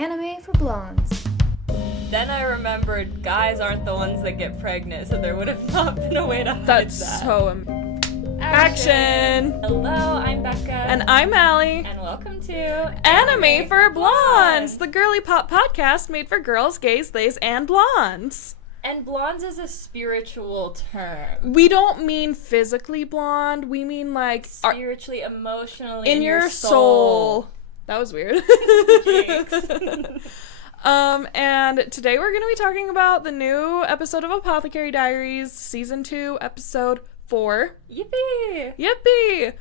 Anime for Blondes. Then I remembered guys aren't the ones that get pregnant, so there would have not been a way to hide That's that. so Action! Hello, I'm Becca. And I'm Allie. And welcome to Anime for Blondes, the girly pop podcast made for girls, gays, theys, and blondes. And blondes is a spiritual term. We don't mean physically blonde, we mean like spiritually, emotionally, in your soul. That was weird. And today we're going to be talking about the new episode of Apothecary Diaries, Season 2, Episode 4. Yippee! Yippee!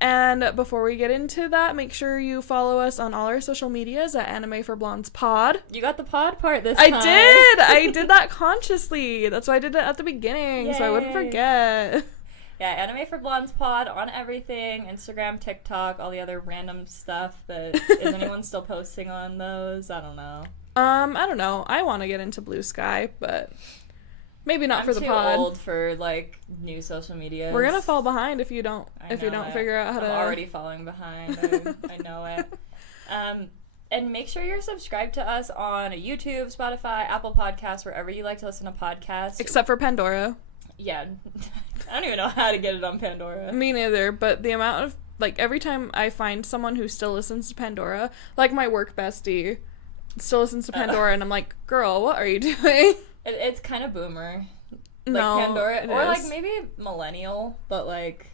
And before we get into that, make sure you follow us on all our social medias at Anime for Blondes Pod. You got the pod part this time. I did that consciously. That's why I did it at the beginning, Yay. so I wouldn't forget. Yeah, Anime for Blondes Pod on everything. Instagram, TikTok, all the other random stuff that is anyone still posting on those? I don't know. I don't know. I want to get into Blue Sky, but maybe not for the pod. I'm too old for like new social media. We're gonna fall behind if you don't figure out how to. I'm already falling behind. I know it. And make sure you're subscribed to us on YouTube, Spotify, Apple Podcasts, wherever you like to listen to podcasts. Except for Pandora. Yeah. I don't even know how to get it on Pandora. Me neither, but the amount of, like, every time I find someone who still listens to Pandora, like my work bestie still listens to Pandora, and I'm like, girl, what are you doing? It's kind of boomer. Like no, Pandora, or is. like maybe millennial, but like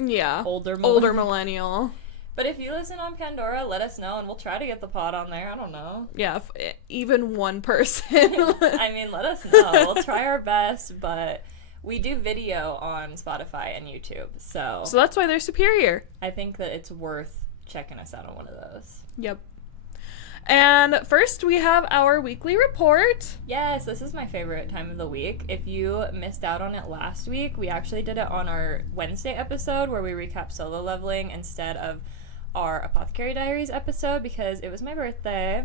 yeah, older millennial. But if you listen on Pandora, let us know, and we'll try to get the pod on there. I don't know. Yeah, even one person. I mean, let us know. We'll try our best, but we do video on Spotify and YouTube, so that's why they're superior. I think that it's worth checking us out on one of those. Yep. And first, we have our weekly report. Yes, this is my favorite time of the week. If you missed out on it last week, we actually did it on our Wednesday episode where we recap Solo Leveling instead of our Apothecary Diaries episode because it was my birthday.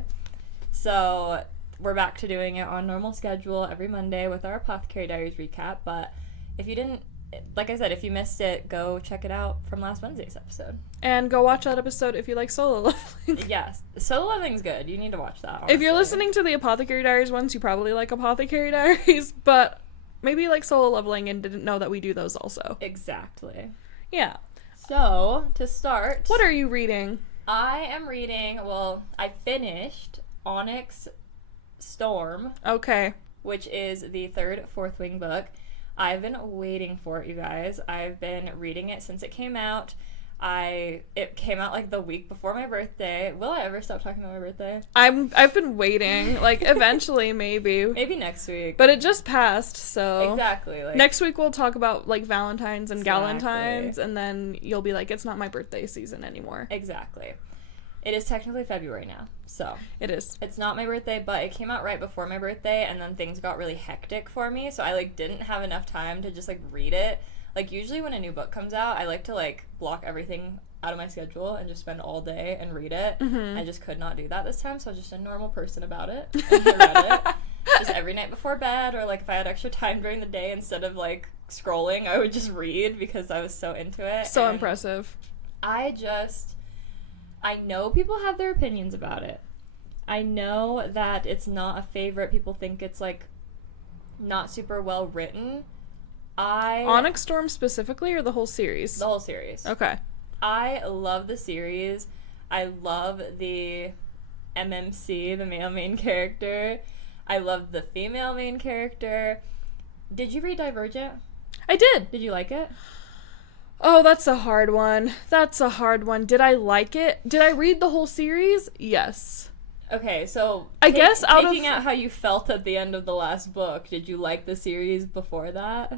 So we're back to doing it on normal schedule every Monday with our Apothecary Diaries recap. But if you didn't, like I said, if you missed it, go check it out from last Wednesday's episode. And go watch that episode if you like Solo Leveling. Yes, Solo Leveling's good. You need to watch that, honestly. If you're listening to the Apothecary Diaries ones, you probably like Apothecary Diaries, but maybe you like Solo Leveling and didn't know that we do those also. Exactly. Yeah. So, to start... What are you reading? I am reading, I finished Onyx Storm. Okay. Which is the third Fourth Wing book. I've been waiting for it, you guys. I've been reading it since it came out. It came out like the week before my birthday. Will I ever stop talking about my birthday? I've been waiting. Like, eventually, maybe. Maybe next week. But it just passed, so... Exactly. Like, next week we'll talk about, like, Valentine's and Galentine's, and then you'll be like, it's not my birthday season anymore. Exactly. It is technically February now, so... It is. It's not my birthday, but it came out right before my birthday, and then things got really hectic for me, so I, like, didn't have enough time to just, like, read it. Like, usually when a new book comes out, I like to, like, block everything out of my schedule and just spend all day and read it. Mm-hmm. I just could not do that this time, so I was just a normal person about it. And I read it just every night before bed, or, like, if I had extra time during the day, instead of, like, scrolling, I would just read because I was so into it. So impressive. I know people have their opinions about it. I know that it's not a favorite. People think it's, like, not super well written. Onyx Storm specifically, or the whole series? The whole series. Okay. I love the series. I love the MMC, the male main character. I love the female main character. Did you read Divergent? I did. Did you like it? Oh, that's a hard one. Did I like it? Did I read the whole series? Yes. Okay, so I guess taking out how you felt at the end of the last book, did you like the series before that?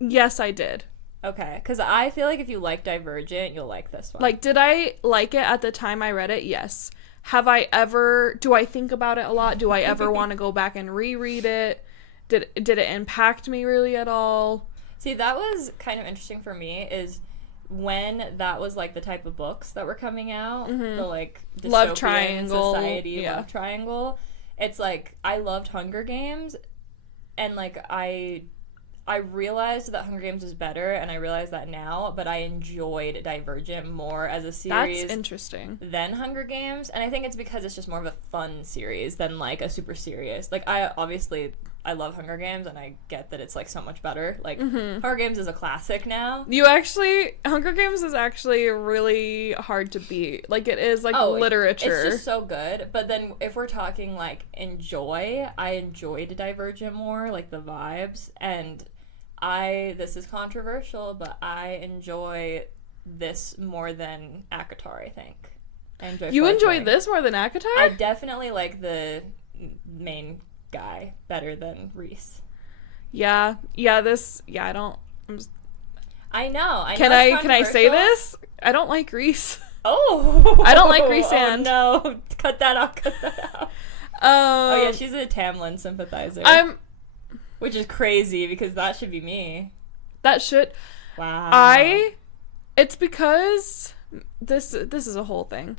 Yes, I did. Okay, because I feel like if you like Divergent, you'll like this one. Like, did I like it at the time I read it? Yes. Do I think about it a lot? Do I ever want to go back and reread it? Did it impact me really at all? See, that was kind of interesting for me, is when that was, like, the type of books that were coming out, the, like, dystopian Love triangle. society love triangle. It's, like, I loved Hunger Games, and, like, I I realized that Hunger Games is better, and I realize that now, but I enjoyed Divergent more as a series. That's interesting. Than Hunger Games, and I think it's because it's just more of a fun series than like a super serious. Like I love Hunger Games, and I get that it's like so much better. Like Hunger Games is a classic now. Hunger Games is actually really hard to beat. Like it is like literature. It's just so good. But then if we're talking like I enjoyed Divergent more, like the vibes, and this is controversial, but I enjoy this more than ACOTAR, I think. You enjoyed this more than ACOTAR? I definitely like the main guy better than Reese. I don't. I know. Can I say this? I don't like Reese. Oh. I don't like Reese and. Oh, no. Cut that out. Oh, yeah, she's a Tamlin sympathizer. Which is crazy, because that should be me. That should. Wow. It's because this is a whole thing.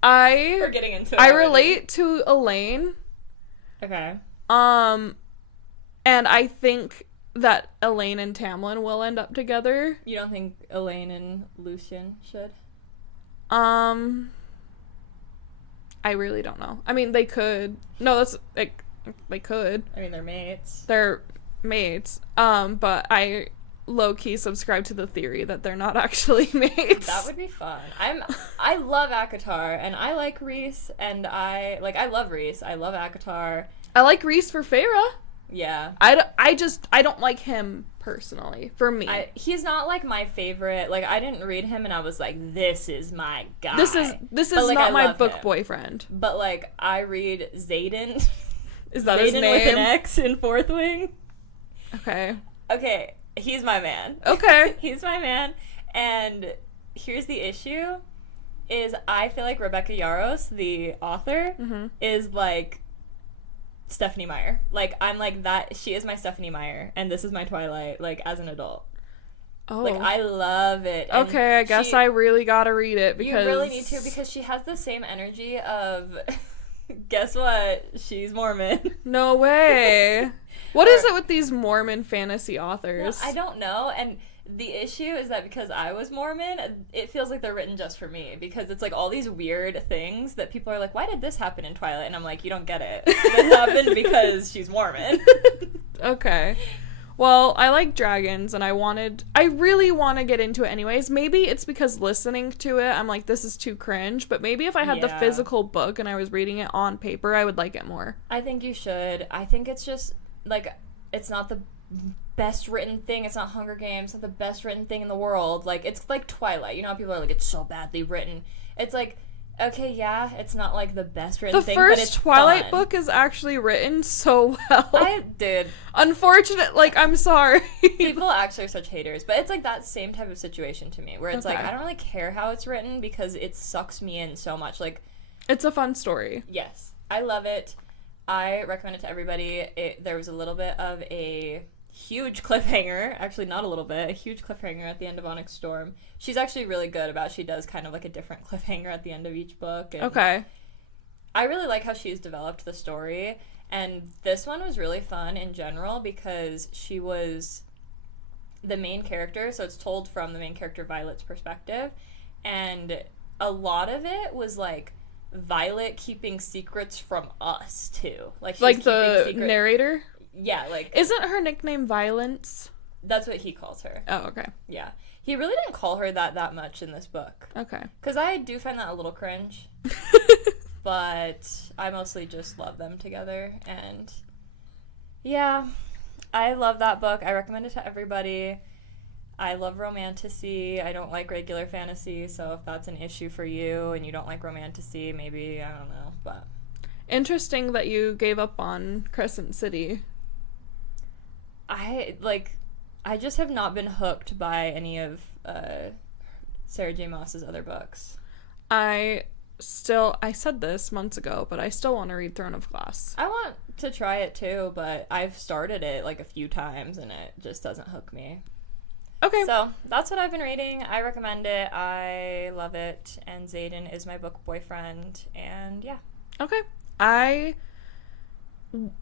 We're getting into it. I relate to Elaine. Okay. And I think that Elaine and Tamlin will end up together. You don't think Elaine and Lucien should? I really don't know. I mean, they could. No, that's like they could. I mean, they're mates. But I low-key subscribe to the theory that they're not actually mates. That would be fun. I love ACOTAR, and I like Reese, and I love Reese. I love ACOTAR. I like Reese for Feyre. Yeah. I don't like him personally. For me, he's not like my favorite. Like, I didn't read him and I was like, this is my guy. This is like, not my book boyfriend. But like, I read Xaden. Is that Xaden his name? With an X in Fourth Wing. Okay. He's my man. Okay. He's my man. And here's the issue: is I feel like Rebecca Yarros, the author, is like Stephanie Meyer. Like, I'm like that. She is my Stephanie Meyer, and this is my Twilight. Like, as an adult. Oh. Like, I love it. And okay, I guess I really gotta read it because you really need to, because she has the same energy of. Guess what? She's Mormon. No way. What is it with these Mormon fantasy authors? Well, I don't know, and the issue is that because I was Mormon, it feels like they're written just for me, because it's like all these weird things that people are like, why did this happen in Twilight? And I'm like, you don't get it. This happened because she's Mormon. Okay. Well, I like dragons, and I really want to get into it anyways. Maybe it's because listening to it, I'm like, this is too cringe, but maybe if I had the physical book and I was reading it on paper, I would like it more. I think you should. I think it's just, like, it's not the best written thing. It's not Hunger Games. It's not the best written thing in the world. Like, it's like Twilight. You know how people are like, it's so badly written. It's like, okay, yeah, it's not like the best written thing, but it's The first Twilight fun. book is actually written so well. I did. Unfortunate, like, I'm sorry. People actually are such haters, but it's like that same type of situation to me, where it's like, I don't really care how it's written because it sucks me in so much. Like, it's a fun story. Yes, I love it. I recommend it to everybody. There was a little bit of a huge cliffhanger, actually not a little bit, a huge cliffhanger at the end of Onyx Storm. She's actually really good about, she does kind of like a different cliffhanger at the end of each book. And okay. I really like how she's developed the story, and this one was really fun in general because she was the main character, so it's told from the main character Violet's perspective, and a lot of it was like Violet keeping secrets from us too. Like the narrator? Yeah, like... Isn't her nickname Violence? That's what he calls her. Oh, okay. Yeah. He really didn't call her that much in this book. Okay. Because I do find that a little cringe. But I mostly just love them together. And yeah, I love that book. I recommend it to everybody. I love romantasy. I don't like regular fantasy, so if that's an issue for you and you don't like romantasy, maybe, I don't know, but... Interesting that you gave up on Crescent City. I just have not been hooked by any of Sarah J. Maas's other books. I said this months ago, but I still want to read Throne of Glass. I want to try it too, but I've started it like a few times and it just doesn't hook me. Okay. So that's what I've been reading. I recommend it. I love it. And Xaden is my book boyfriend. And yeah. Okay. I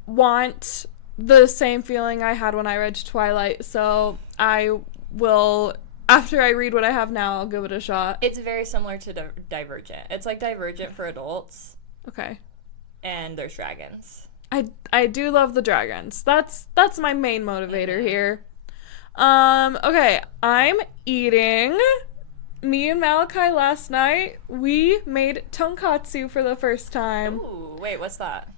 want the same feeling I had when I read Twilight, so I will, after I read what I have now, I'll give it a shot. It's very similar to Divergent. It's like Divergent for adults. Okay. And there's dragons. I do love the dragons. That's my main motivator here. Okay, I'm eating. Me and Malachi last night, we made tonkatsu for the first time. Ooh, wait, what's that?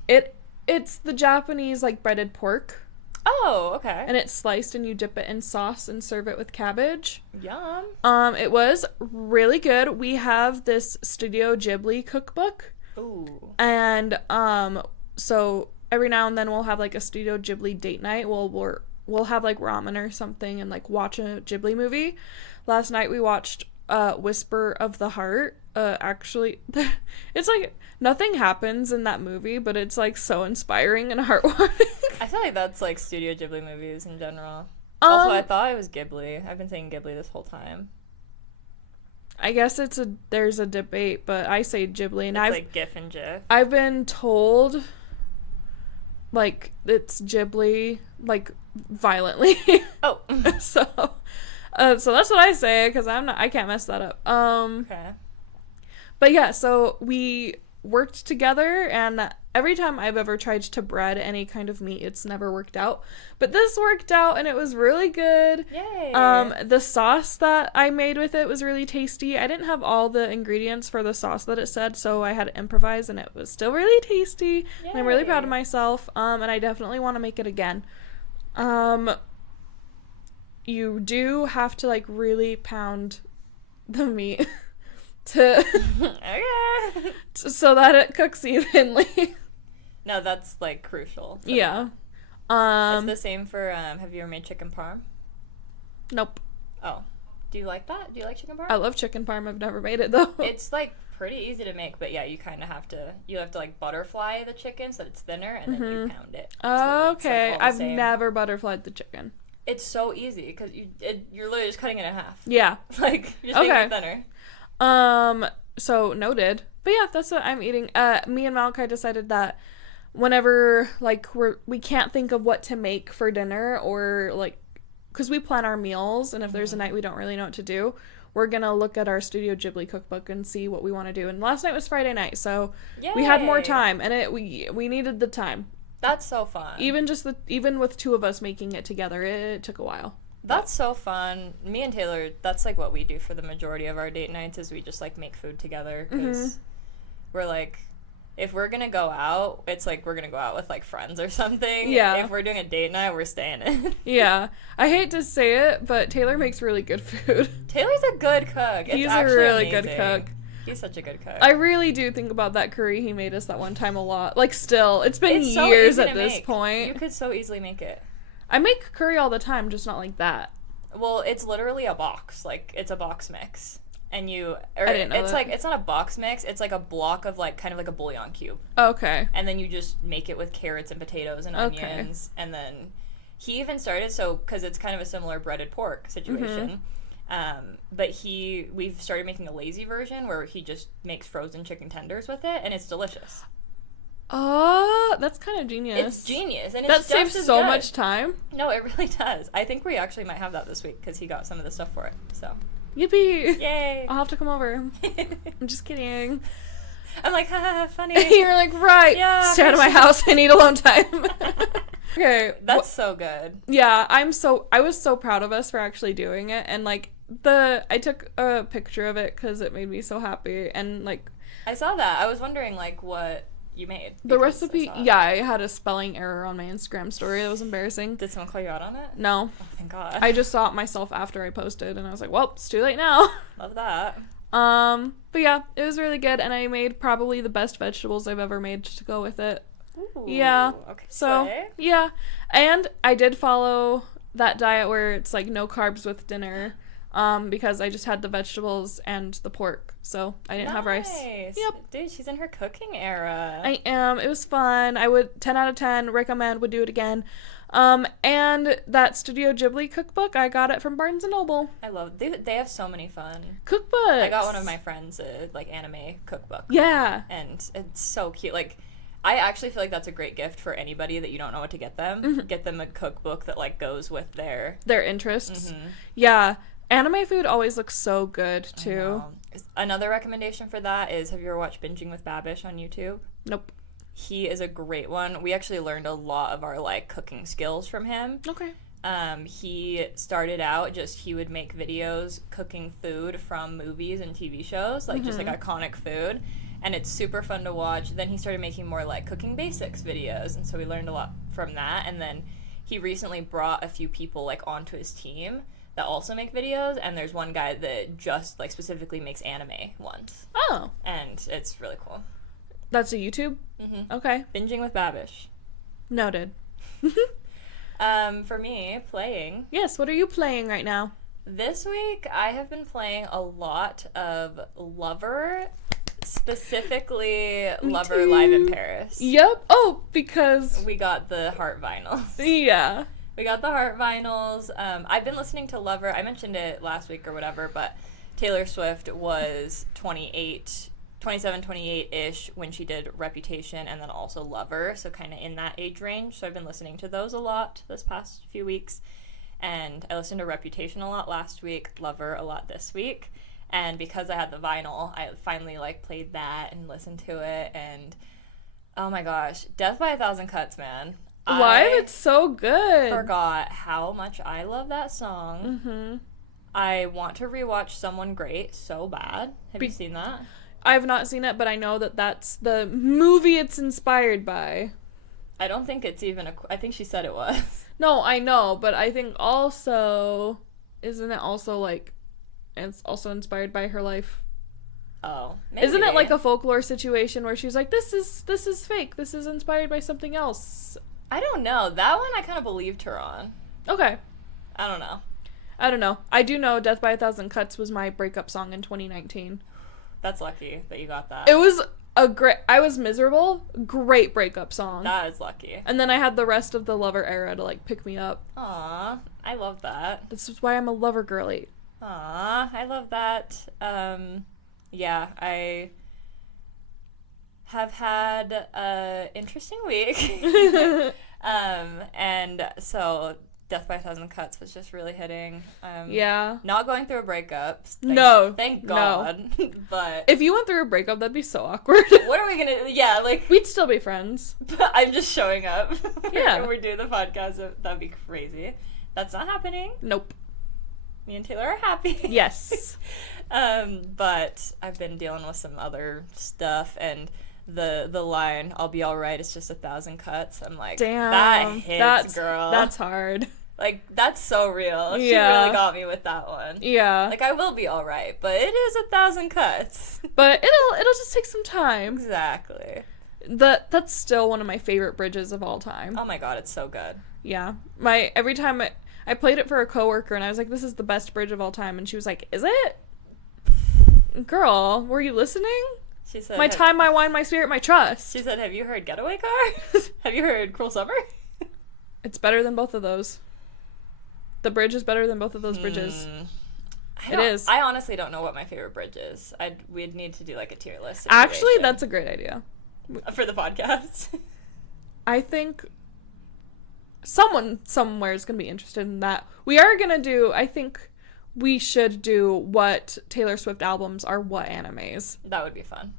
It's the Japanese, like, breaded pork. Oh, okay. And it's sliced and you dip it in sauce and serve it with cabbage. Yum. It was really good. We have this Studio Ghibli cookbook. Ooh. And, so every now and then we'll have, like, a Studio Ghibli date night. We'll have, like, ramen or something and, like, watch a Ghibli movie. Last night we watched Whisper of the Heart. Actually, it's like nothing happens in that movie, but it's like so inspiring and heartwarming. I feel like that's like Studio Ghibli movies in general. Also, I thought it was Ghibli. I've been saying Ghibli this whole time. I guess there's a debate, but I say Ghibli, and it's like GIF and GIF. I've been told like it's Ghibli, like violently. Oh, so that's what I say because I can't mess that up. Okay. But yeah, so we worked together, and every time I've ever tried to bread any kind of meat, it's never worked out. But this worked out, and it was really good. Yay! The sauce that I made with it was really tasty. I didn't have all the ingredients for the sauce that it said, so I had to improvise, and it was still really tasty. Yay. And I'm really proud of myself, and I definitely want to make it again. You do have to, like, really pound the meat. Okay. So that it cooks evenly. No, that's like crucial. Yeah. It's the same for have you ever made chicken parm? Nope. Oh. Do you like that? Do you like chicken parm? I love chicken parm. I've never made it though. It's like pretty easy to make, but yeah, you kind of have to like butterfly the chicken so that it's thinner and then you pound it. So okay. like I've never butterflied the chicken. It's so easy because you're literally just cutting it in half. Yeah. Like you're just making it thinner. So noted. But yeah, that's what I'm eating. Me and Malachi decided that whenever, like, we can't think of what to make for dinner, or, like, because we plan our meals, and if there's a night we don't really know what to do, we're gonna look at our Studio Ghibli cookbook and see what we want to do. And last night was Friday night, so we had more time, and we needed the time. That's so fun. Even with two of us making it together, it took a while. That's so fun. Me and Taylor, that's like what we do for the majority of our date nights is we just like make food together because we're like, if we're gonna go out, it's like we're gonna go out with like friends or something. Yeah. If we're doing a date night, we're staying in. Yeah. I hate to say it, but Taylor makes really good food. Taylor's a good cook. He's a really good cook. He's such a good cook. I really do think about that curry he made us that one time a lot. Like, still, it's been years at this point. You could so easily make it. I make curry all the time, just not like that. Well, it's literally a box. Like, it's a box mix. And I didn't know it's that. like, it's not a box mix, it's like a block of like, kind of like a bouillon cube. Okay. And then you just make it with carrots and potatoes and onions. And then he even started, because it's kind of a similar breaded pork situation. But we've started making a lazy version where he just makes frozen chicken tenders with it, and it's delicious. Oh, that's kind of genius. It's genius, and that saves so much time. No, it really does. I think we actually might have that this week because he got some of the stuff for it. So, yippee! Yay! I'll have to come over. I'm just kidding. I'm like, haha, funny. You're like, right? Yeah. Stay out of my house. I need alone time. Okay, that's so good. Yeah, I was so proud of us for actually doing it, and like I took a picture of it because it made me so happy, and like I saw that. I was wondering like what you made. The recipe, I had a spelling error on my Instagram story. That was embarrassing. Did someone call you out on it? No. Oh, thank God. I just saw it myself after I posted, and I was like, well, it's too late now. Love that. But yeah, it was really good, and I made probably the best vegetables I've ever made to go with it. Ooh, yeah. Okay. So, yeah. And I did follow that diet where it's like no carbs with dinner. Because I just had the vegetables and the pork, so I didn't have rice. Yep. Dude, she's in her cooking era. I am. It was fun. I would 10 out of 10 recommend, would do it again. And that Studio Ghibli cookbook, I got it from Barnes & Noble. I love they have so many fun cookbooks. I got one of my friends like anime cookbook. Yeah. And it's so cute. Like I actually feel like that's a great gift for anybody that you don't know what to get them. Mm-hmm. Get them a cookbook that, like, goes with their interests. Mm-hmm. Yeah. Anime food always looks so good, too. Another recommendation for that is, have you ever watched Binging with Babish on YouTube? Nope. He is a great one. We actually learned a lot of our, like, cooking skills from him. Okay. He started out he would make videos cooking food from movies and TV shows, like, just, like, iconic food. And it's super fun to watch. Then he started making more, like, cooking basics videos, and so we learned a lot from that. And then he recently brought a few people, like, onto his team that also make videos, and there's one guy that just, like, specifically makes anime ones. Oh. And it's really cool. That's a YouTube? Mm-hmm. Okay. Binging with Babish. Noted. For me, playing. Yes, what are you playing right now? This week, I have been playing a lot of Lover, specifically Lover Live in Paris. Yep. Oh, because... We got the Heart vinyls. Yeah. We got the Heart vinyls. I've been listening to Lover. I mentioned it last week or whatever, but Taylor Swift was 27, 28-ish when she did Reputation and then also Lover, so kind of in that age range. So I've been listening to those a lot this past few weeks. And I listened to Reputation a lot last week, Lover a lot this week. And because I had the vinyl, I finally, like, played that and listened to it. And, oh my gosh, Death by a Thousand Cuts, man. Live, it's so good. Forgot how much I love that song. Mm-hmm. I want to rewatch Someone Great so bad. Have you seen that? I've not seen it, but I know that that's the movie it's inspired by. I don't think it's even I think she said it was. No, I know, but I think also... Isn't it also, like... It's also inspired by her life? Oh, maybe. Isn't it like a folklore situation where she's like, this is fake, this is inspired by something else? I don't know. That one I kind of believed her on. Okay. I don't know. I do know Death by a Thousand Cuts was my breakup song in 2019. That's lucky that you got that. It was I was miserable. Great breakup song. That is lucky. And then I had the rest of the Lover era to, like, pick me up. Aw, I love that. This is why I'm a Lover girly. Aw, I love that. Yeah, I have had an interesting week. And so Death by a Thousand Cuts was just really hitting. Yeah. Not going through a breakup. Thank God. No. But if you went through a breakup, that'd be so awkward. What are we gonna? Yeah, like we'd still be friends. I'm just showing up. Yeah. When we do the podcast. That'd be crazy. That's not happening. Nope. Me and Taylor are happy. Yes. But I've been dealing with some other stuff, and the line "I'll be all right" it's just 1,000 cuts. I'm like, damn, that hits, girl. That's hard. Like, that's so real. Yeah. She really got me with that one. Yeah. Like, I will be all right, but it is 1,000 cuts. But it'll just take some time. Exactly. That's still one of my favorite bridges of all time. Oh my god, it's so good. Yeah. Every time I played it for a coworker, and I was like, this is the best bridge of all time, and she was like, is it? Girl, were you listening? She said, my time, my wine, my spirit, my trust. She said, have you heard Getaway Car? Have you heard Cruel Summer? It's better than both of those. The bridge is better than both of those bridges. It is. I honestly don't know what my favorite bridge is. We'd need to do, like, a tier list situation. Actually, that's a great idea. For the podcast. I think someone somewhere is going to be interested in that. We are going to do, I think we should do what Taylor Swift albums are what animes. That would be fun.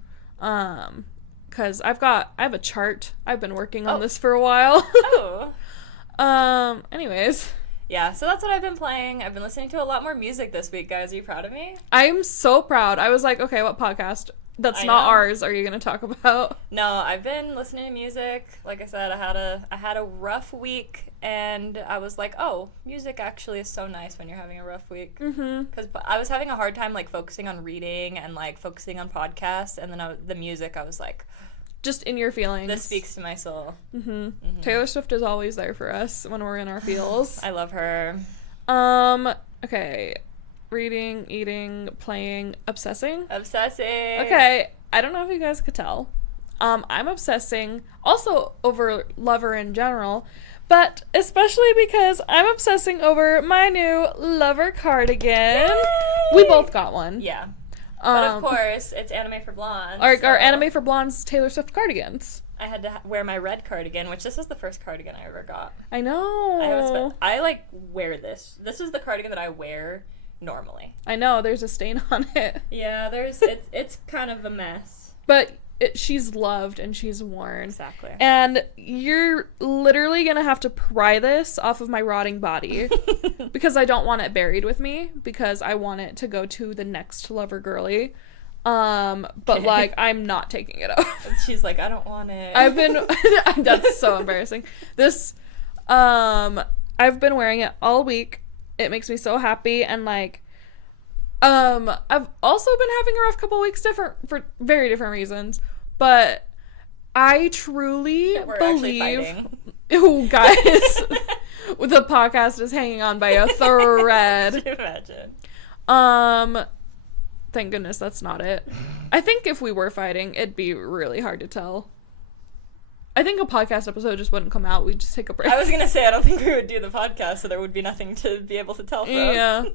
Because I have a chart. I've been working on this for a while. Anyways. Yeah, so that's what I've been playing. I've been listening to a lot more music this week, guys. Are you proud of me? I'm so proud. I was like, okay, what podcast that's not ours are you going to talk about? No, I've been listening to music. Like I said, I had a rough week, and I was like, oh, music actually is so nice when you're having a rough week. Because I was having a hard time, like, focusing on reading and, like, focusing on podcasts, and then the music, I was like, just in your feelings. This speaks to my soul. Taylor Swift is always there for us when we're in our feels. I love her. Okay. Reading, eating, playing, obsessing. Okay, I don't know if you guys could tell. I'm obsessing also over Lover in general, but especially because I'm obsessing over my new Lover cardigan. Yay! We both got one. Yeah. But of course, it's Anime for Blondes. Our Anime for Blondes Taylor Swift cardigans. I had to wear my red cardigan, which this is the first cardigan I ever got. I know. I like wear this. This is the cardigan that I wear normally. I know. There's a stain on it. Yeah, it's kind of a mess. But she's loved and she's worn. Exactly. And you're literally gonna have to pry this off of my rotting body because I don't want it buried with me because I want it to go to the next lover girly. But like I'm not taking it off. She's like, I don't want it. That's so embarrassing. This I've been wearing it all week. It makes me so happy, and like I've also been having a rough couple weeks for very different reasons, but I truly believe oh guys the podcast is hanging on by a thread. Could you imagine? Thank goodness that's not it. I think if we were fighting, it'd be really hard to tell. I think a podcast episode just wouldn't come out. We'd just take a break. I was gonna say, I don't think we would do the podcast, so there would be nothing to be able to tell from. Yeah.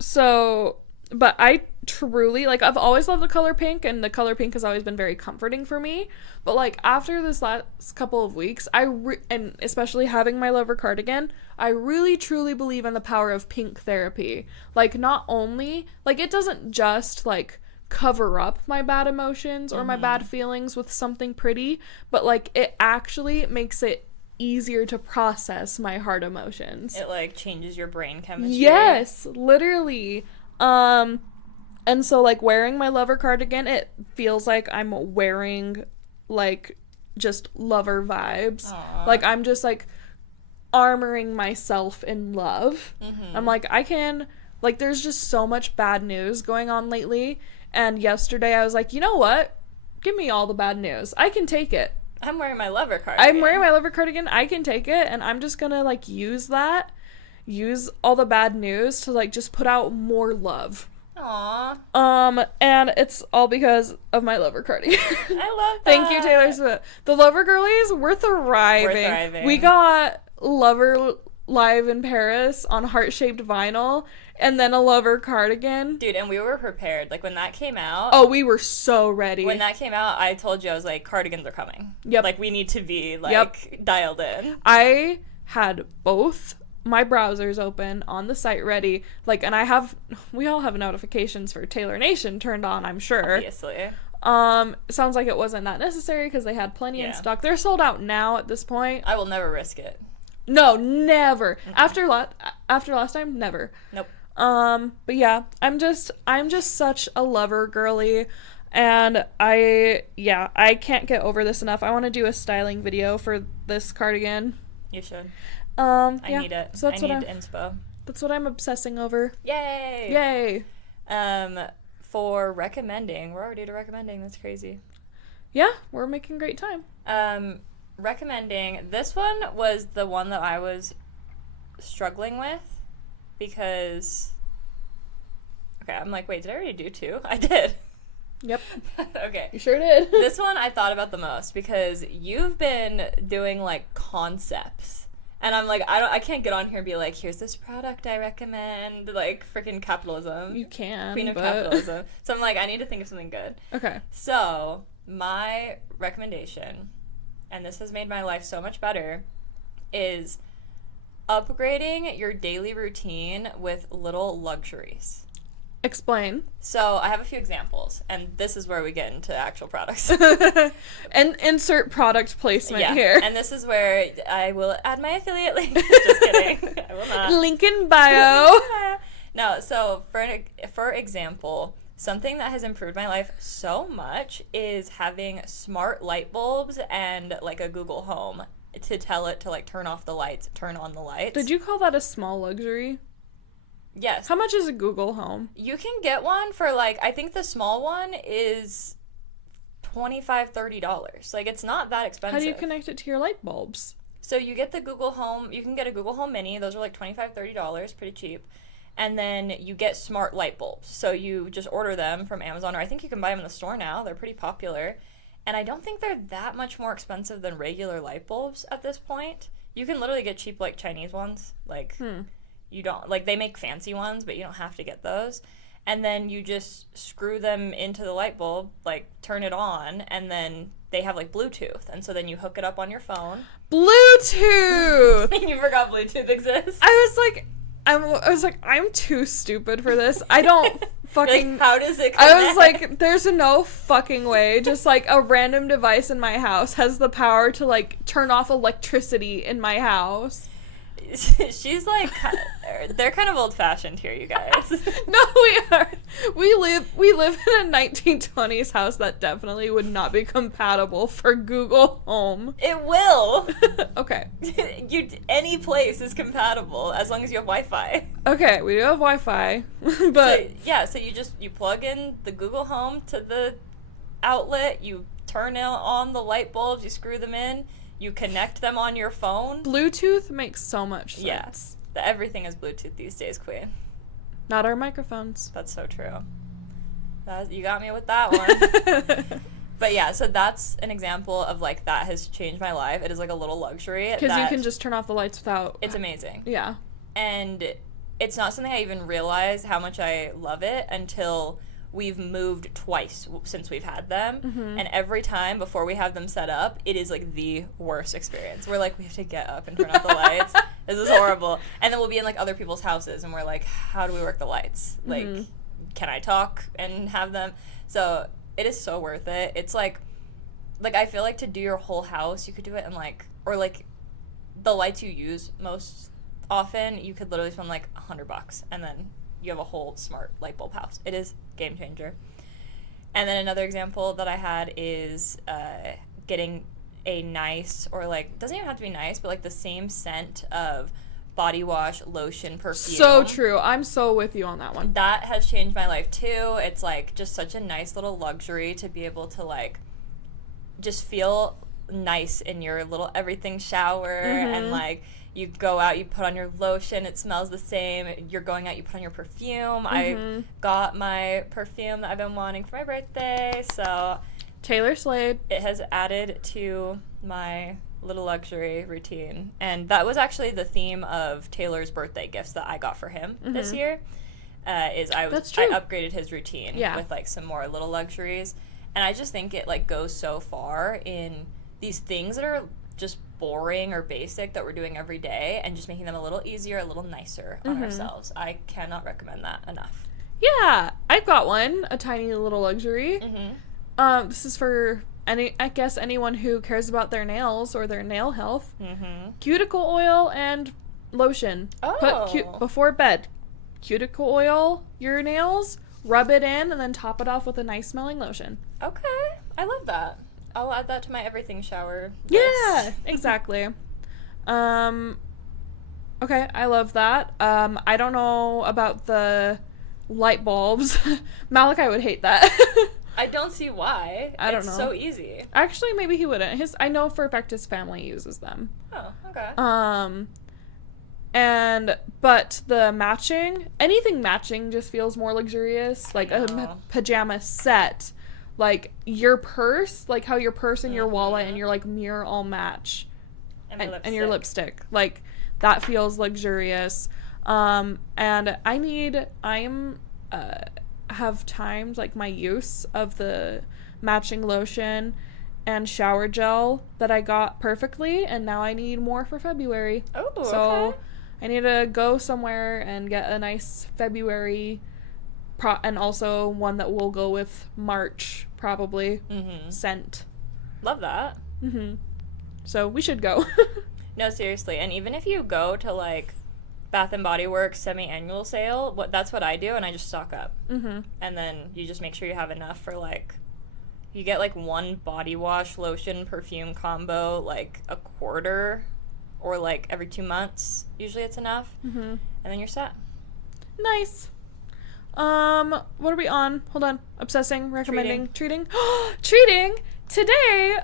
So, but I truly, like, I've always loved the color pink, and the color pink has always been very comforting for me. But, like, after this last couple of weeks, and especially having my lover cardigan, I really truly believe in the power of pink therapy. Like, not only, like, it doesn't just, like, cover up my bad emotions or my bad feelings with something pretty, but, like, it actually makes it easier to process my hard emotions. It like changes your brain chemistry. Yes, literally. And so like wearing my lover cardigan, it feels like I'm wearing like just lover vibes. Aww. Like I'm just like armoring myself in love. I'm like I can like there's just so much bad news going on lately, and yesterday I was like, you know what? Give me all the bad news. I can take it. I'm wearing my lover cardigan. I can take it, and I'm just gonna like use all the bad news to like just put out more love. Aww. And it's all because of my lover cardigan. I love that. Thank you, Taylor Swift. The lover girlies, we're thriving. We got Lover live in Paris on heart-shaped vinyl, and then a lover cardigan. Dude, and we were prepared. Like, when that came out... Oh, we were so ready. When that came out, I told you, I was like, cardigans are coming. Yep. Like, we need to be, like, dialed in. I had both my browsers open on the site ready. Like, and we all have notifications for Taylor Nation turned on, I'm sure. Obviously. Sounds like it wasn't that necessary because they had plenty in stock. They're sold out now at this point. I will never risk it. No, never. Mm-hmm. After last time, never. Nope. But yeah, I'm just such a lover girly, and I can't get over this enough. I want to do a styling video for this cardigan. You should. I need it. So I need inspo. That's what I'm obsessing over. Yay! For recommending, we're already to recommending. That's crazy. Yeah, we're making great time. Recommending, this one was the one that I was struggling with because I'm like, wait, did I already do two? I did. Yep. Okay. You sure did. This one I thought about the most because you've been doing like concepts, and I'm like, I can't get on here and be like, here's this product I recommend, like freaking capitalism. You can. Queen of capitalism. So I'm like, I need to think of something good. Okay. So my recommendation, and this has made my life so much better, is upgrading your daily routine with little luxuries. Explain. So I have a few examples, and this is where we get into actual products. And insert product placement here. And this is where I will add my affiliate link. Just kidding. I will not. Link in bio. No, so for example, something that has improved my life so much is having smart light bulbs and like a Google Home to tell it to like turn off the lights, turn on the lights. Did you call that a small luxury? Yes. How much is a Google Home? You can get one for like, I think the small one is $25-$30. Like, it's not that expensive. How do you connect it to your light bulbs? So you get the Google Home, you can get a Google Home Mini, those are like $25-$30, pretty cheap. And then you get smart light bulbs. So you just order them from Amazon, or I think you can buy them in the store now. They're pretty popular. And I don't think they're that much more expensive than regular light bulbs at this point. You can literally get cheap, like, Chinese ones. Like, you don't, like, they make fancy ones, but you don't have to get those. and then you just screw them into the light bulb, like turn it on, and then they have like Bluetooth, and so then you hook it up on your phone. Bluetooth! You forgot Bluetooth exists. I was like, I'm too stupid for this. I don't fucking... Like, how does it connect? I was like, there's no fucking way. Just, like, a random device in my house has the power to, like, turn off electricity in my house. She's like, they're kind of old-fashioned here, you guys. No, we are. We live in a 1920s house that definitely would not be compatible for Google Home. It will. Okay. Any place is compatible as long as you have Wi-Fi. Okay, we do have Wi-Fi, but so you plug in the Google Home to the outlet, you turn on the light bulbs, you screw them in. You connect them on your phone. Bluetooth makes so much sense. Yes. Everything is Bluetooth these days, Queen. Not our microphones. That's so true. You got me with that one. But yeah, so that's an example of, like, that has changed my life. It is, like, a little luxury. Because you can just turn off the lights without... It's amazing. Yeah. And it's not something I even realized how much I love it until... We've moved twice since we've had them, and every time before we have them set up, it is, like, the worst experience. We're like, we have to get up and turn off the lights. This is horrible. And then we'll be in, like, other people's houses, and we're like, how do we work the lights? Like, can I talk and have them? So it is so worth it. It's, like, I feel like to do your whole house, you could do it in, like, or, like, the lights you use most often, you could literally spend, like, $100, and then you have a whole smart light bulb house. It is game changer. And then another example that I had is getting a nice, or, like, doesn't even have to be nice, but, like, the same scent of body wash, lotion, perfume. So true. I'm so with you on that one. That has changed my life too. It's, like, just such a nice little luxury to be able to, like, just feel nice in your little everything shower, and, like, you go out, you put on your lotion, it smells the same. You're going out, you put on your perfume. I got my perfume that I've been wanting for my birthday, so... Taylor Slade. It has added to my little luxury routine. And that was actually the theme of Taylor's birthday gifts that I got for him this year. I upgraded his routine with, like, some more little luxuries. And I just think it, like, goes so far in these things that are just boring or basic that we're doing every day, and just making them a little easier, a little nicer on ourselves. I cannot recommend that enough. Yeah, I've got one, a tiny little luxury. This is for anyone who cares about their nails or their nail health. Cuticle oil and lotion. Put before bed. Cuticle oil your nails, rub it in, and then top it off with a nice smelling lotion. Okay, I love that. I'll add that to my everything shower list. Yeah, exactly. Okay, I love that. I don't know about the light bulbs. Malachi would hate that. I don't see why. I don't know. It's so easy. Actually, maybe he wouldn't. I know for a fact his family uses them. Oh, okay. But the matching, anything matching just feels more luxurious. Like a pajama set. Like, your purse, like how your purse and your wallet and your, like, mirror all match. And your lipstick. Like, that feels luxurious. And have timed, like, my use of the matching lotion and shower gel that I got perfectly, and now I need more for February. Oh, so okay. I need to go somewhere and get a nice February and also one that will go with March, probably, scent. Love that. So we should go. No, seriously. And even if you go to, like, Bath & Body Works semi-annual sale, that's what I do, and I just stock up. And then you just make sure you have enough for, like, you get, like, one body wash, lotion, perfume combo, like, a quarter, or, like, every 2 months. Usually it's enough. And then you're set. Nice. What are we on? Hold on. Obsessing, recommending, treating. Treating! Today,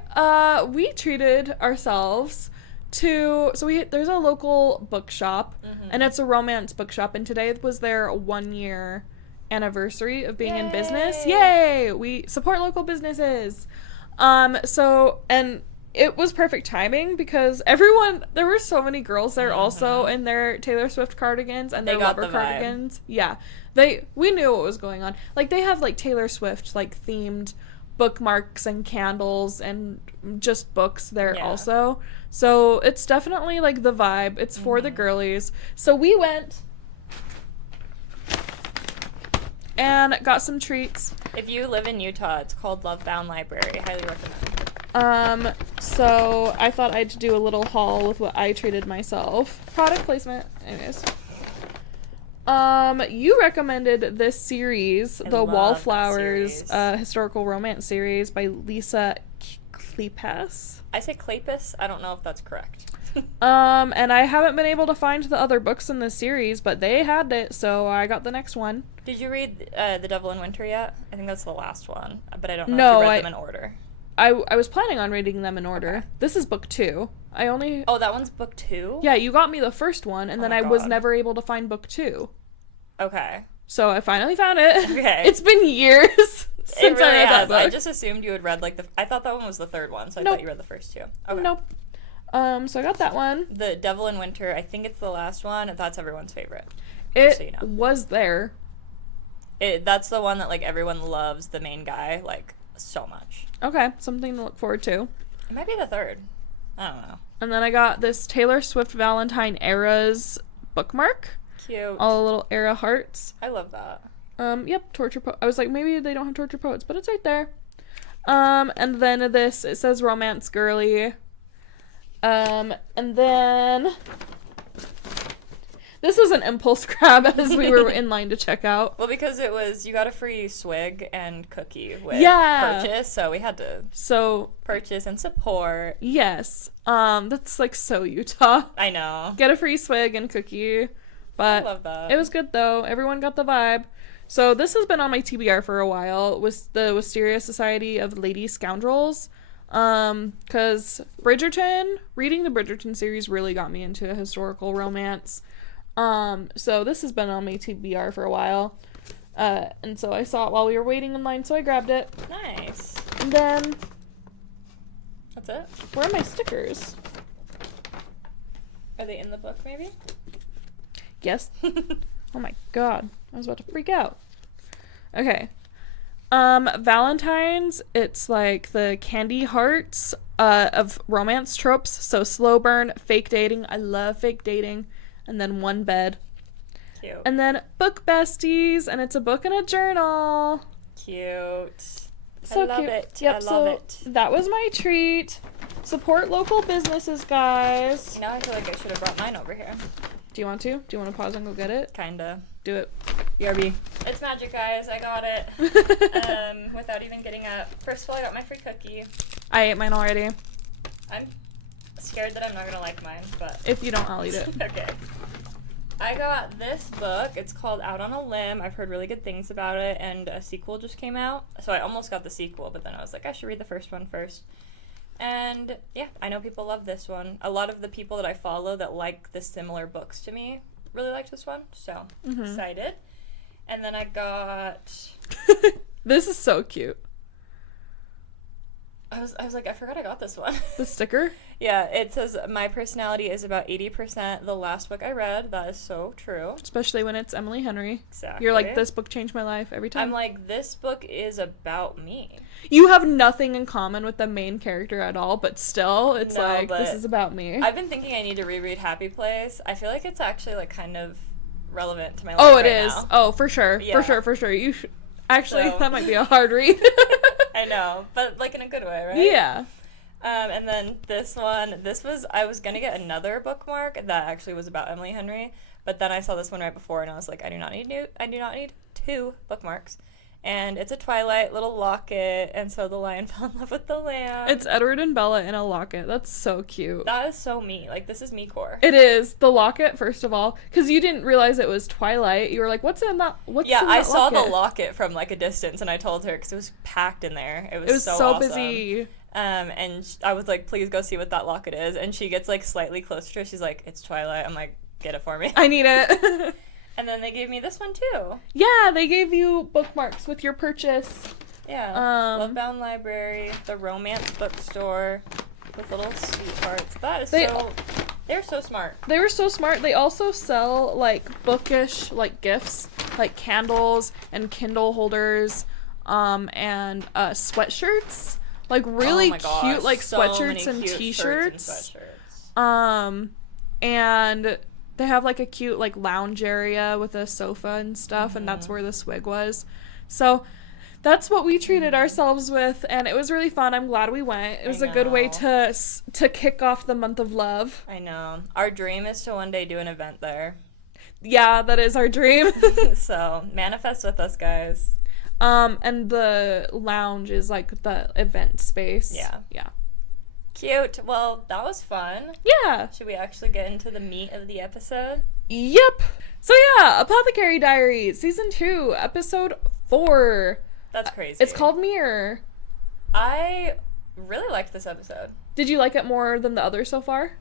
we treated ourselves to, there's a local bookshop, and it's a romance bookshop, and today was their 1 year anniversary of being in business. Yay! We support local businesses. And it was perfect timing because there were so many girls there also in their Taylor Swift cardigans and their Lover cardigans. Yeah. We knew what was going on. Like, they have, like, Taylor Swift, like, themed bookmarks and candles and just books there also. So it's definitely, like, the vibe. It's for the girlies. So we went and got some treats. If you live in Utah, it's called Lovebound Library. Highly recommend. So I thought I'd do a little haul with what I treated myself. Product placement. Anyways. You recommended this series, the Wallflowers historical romance series by Lisa Kleypas. I say Kleypas. I don't know if that's correct. And I haven't been able to find the other books in this series, but they had it, so I got the next one. Did you read The Devil in Winter yet? I think that's the last one, but I don't know if you read them in order. I was planning on reading them in order. Okay. This is book 2. Oh, that one's book 2? Yeah, you got me the first one, and then I was never able to find book 2. Okay. So I finally found it. Okay. It's been years since I read that book. I just assumed you had read, like, I thought that one was the third one, so I thought you read the first 2. Okay. Nope. So I got that one. The Devil in Winter, I think it's the last one. That's everyone's favorite. It was there. That's the one that, like, everyone loves the main guy, like, so much. Okay, something to look forward to. It might be the third. I don't know. And then I got this Taylor Swift Valentine Eras bookmark. Cute. All the little era hearts. I love that. Yep, torture I was like, maybe they don't have torture poets, but it's right there. And then this, it says romance girly. And then this was an impulse grab as we were in line to check out. Well, because you got a free swig and cookie with purchase, so we had to purchase and support. Yes. That's like so Utah. I know. Get a free swig and cookie. But I love that. It was good though. Everyone got the vibe. So this has been on my TBR for a while. It was the Wisteria Society of Lady Scoundrels. Because reading the Bridgerton series really got me into a historical romance. So this has been on my TBR for a while. And so I saw it while we were waiting in line, so I grabbed it. Nice. And then... That's it? Where are my stickers? Are they in the book, maybe? Yes. Oh my god. I was about to freak out. Okay. Valentine's, it's like the candy hearts of romance tropes. So slow burn, fake dating. I love fake dating. And then one bed. Cute. And then book besties, and it's a book and a journal. Cute. So I love cute. it. Yep, I love it. That was my treat. Support local businesses, guys. Now I feel like I should have brought mine over here. Do you want to? Do you want to pause and go get it? Kinda. Do it. BRB. It's magic, guys. I got it. Without even getting up. First of all, I got my free cookie. I ate mine already. I'm scared that I'm not gonna like mine, but... If you don't, I'll eat it. Okay. I got this book. It's called Out on a Limb. I've heard really good things about it, and a sequel just came out. So I almost got the sequel, but then I was like, I should read the first one first. And yeah, I know people love this one. A lot of the people that I follow that like the similar books to me really liked this one, so excited. And then I got... This is so cute. I was like, I forgot I got this one. The sticker? Yeah, it says, my personality is about 80% the last book I read. That is so true. Especially when it's Emily Henry. Exactly. You're like, this book changed my life every time. I'm like, this book is about me. You have nothing in common with the main character at all, but still, it's this is about me. I've been thinking I need to reread Happy Place. I feel like it's actually, like, kind of relevant to my life right right is. now. Oh, for sure. Yeah. For sure. You should... Actually, that might be a hard read. I know, but, like, in a good way, right? Yeah. And then this one, I was going to get another bookmark that actually was about Emily Henry, but then I saw this one right before, and I was like, I do not need 2 bookmarks. And it's a Twilight little locket, and so the lion fell in love with the lamb. It's Edward and Bella in a locket. That's so cute. That is so me. Like, this is me core. It is. The locket, first of all, because you didn't realize it was Twilight. You were like, what's in that locket? I saw the locket from, like, a distance, and I told her, because it was packed in there. It was so awesome. Busy. And I was like, please go see what that locket is. And she gets, like, slightly closer to it. She's like, it's Twilight. I'm like, get it for me. I need it. And then they gave me this one, too. Yeah, they gave you bookmarks with your purchase. Yeah. Lovebound Library, the romance bookstore with little sweethearts. That is so... They're so smart. They were so smart. They also sell, like, bookish, like, gifts, like candles and Kindle holders, and sweatshirts. Like, really cute, like, so sweatshirts and t-shirts. And they have, like, a cute, like, lounge area with a sofa and stuff, and that's where the swig was. So that's what we treated ourselves with, and it was really fun. I'm glad we went. It was a good way to kick off the month of love. I know. Our dream is to one day do an event there. Yeah, that is our dream. So, manifest with us, guys. And the lounge is, like, the event space. Yeah. Yeah. Cute. Well, that was fun. Yeah. Should we actually get into the meat of the episode? Yep. So, yeah, Apothecary Diaries, Season 2, Episode 4. That's crazy. It's called Mirror. I really liked this episode. Did you like it more than the others so far?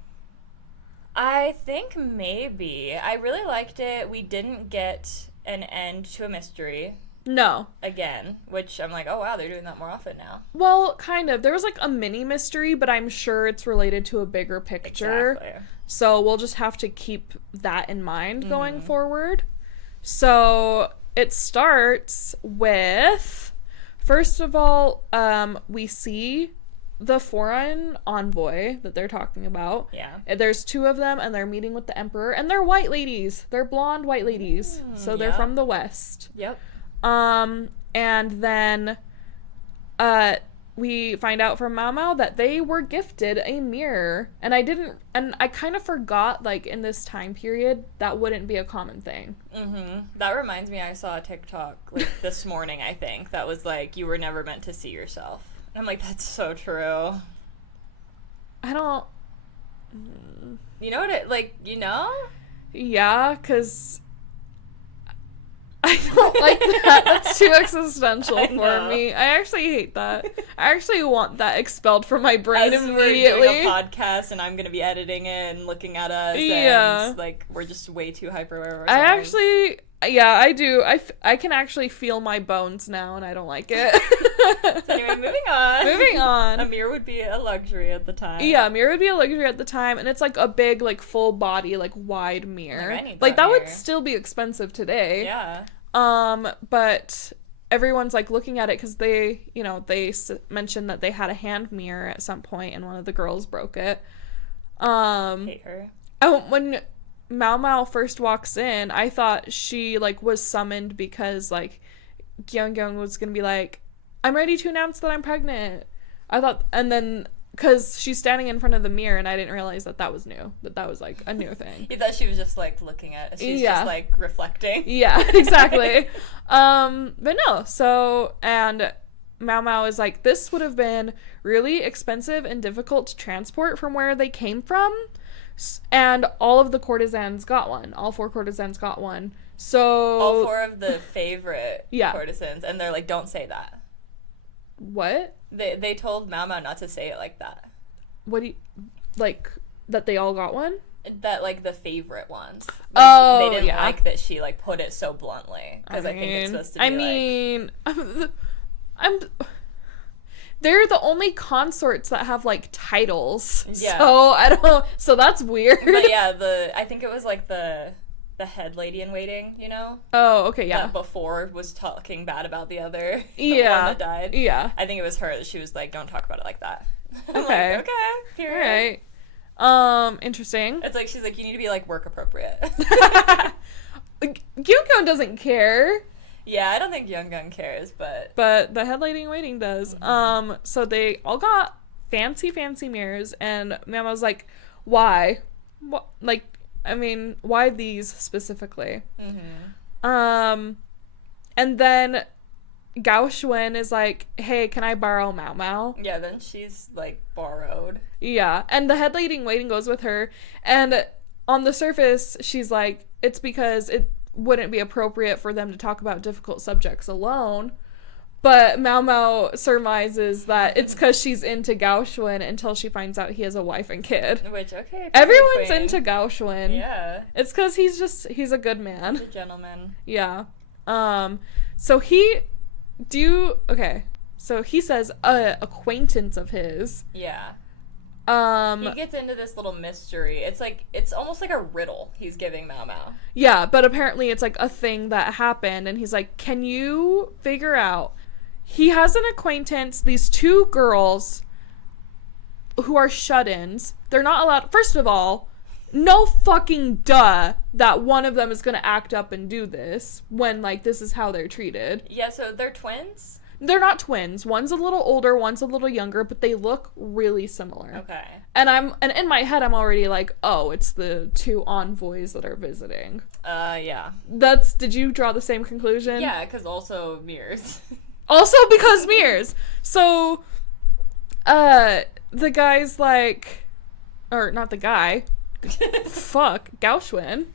I think maybe. I really liked it. We didn't get an end to a mystery. No. Again, which I'm like, oh wow, they're doing that more often now. Well, kind of. There was, like, a mini mystery, but I'm sure it's related to a bigger picture. Exactly. So we'll just have to keep that in mind going forward. So it starts with, first of all, we see the foreign envoy that they're talking about. Yeah. There's 2 of them, and they're meeting with the emperor, and they're white ladies. They're blonde white ladies. So they're from the West. Yep. And then we find out from Mao Mao that they were gifted a mirror, and I kind of forgot, like, in this time period that wouldn't be a common thing. That reminds me, I saw a TikTok like this morning, I think, that was like, you were never meant to see yourself. And I'm like, that's so true. I don't... You know what it, like, you know? Yeah, because I don't like that. That's too existential for me. I actually hate that. I actually want that expelled from my brain immediately. We're doing a podcast, and I'm going to be editing it and looking at us, and, like, we're just way too hyper aware of ourselves. I do. I can actually feel my bones now, and I don't like it. So anyway, moving on. A mirror would be a luxury at the time. Yeah, a mirror would be a luxury at the time, and it's, like, a big, like, full body, like, wide mirror. Like, I need that mirror. Would still be expensive today. Yeah. But everyone's, like, looking at it because they mentioned that they had a hand mirror at some point, and one of the girls broke it. Hate her. When Mao Mao first walks in, I thought she, like, was summoned because, like, Gyeong was gonna be like, I'm ready to announce that I'm pregnant. I thought, and then, because she's standing in front of the mirror, and I didn't realize that was new. That was, like, a new thing. You thought she was just, like, looking at, she's just, like, reflecting. Yeah, exactly. But no, so, and Mao Mao is like, this would have been really expensive and difficult to transport from where they came from. And all of the courtesans got one. All 4 courtesans got one. So all 4 of the favorite courtesans, and they're like, don't say that. What? They told Mao Mao not to say it like that. What do you, like, that they all got one? That, like, the favorite ones. Like, they didn't like that she, like, put it so bluntly. Because I think it's supposed to be, they're the only consorts that have, like, titles. Yeah. So, I don't... So, that's weird. But, yeah, I think it was, like, the head lady in waiting, you know? Oh, okay, yeah. That before was talking bad about the other one that died. Yeah. I think it was her that she was like, don't talk about it like that. Okay. Like, okay, period. Alright. Interesting. It's like, she's like, you need to be, like, work appropriate. Gyungun doesn't care. Yeah, I don't think Young cares, but the head lady in waiting does. So they all got fancy mirrors, and Mama's like, why? What, like, I mean, why these specifically? And then Gao Xuan is like, hey, can I borrow Mao Mao? Yeah, then she's, like, borrowed. Yeah, and the head lady in waiting goes with her, and on the surface, she's like, it's because it wouldn't be appropriate for them to talk about difficult subjects alone. But Mao Mao surmises that it's because she's into Gao Xuan until she finds out he has a wife and kid. Which, okay. Everyone's into Gao Xuan. Yeah. It's because he's a good man. He's a gentleman. Yeah. So so he says a acquaintance of his. Yeah. He gets into this little mystery. It's almost like a riddle he's giving Mao Mao. Yeah, but apparently it's like a thing that happened, and he's like, can you figure out? He has an acquaintance, these two girls who are shut-ins. They're not allowed, first of all, no fucking duh that one of them is gonna act up and do this when, like, this is how they're treated. Yeah, so they're twins? They're not twins. One's a little older, one's a little younger, but they look really similar. Okay. And in my head I'm already like, oh, it's the two envoys that are visiting. Yeah. Did you draw the same conclusion? Yeah, because also mirrors. Also because mirrors. So, the guy's like, or not the guy. Fuck, Gauchwin.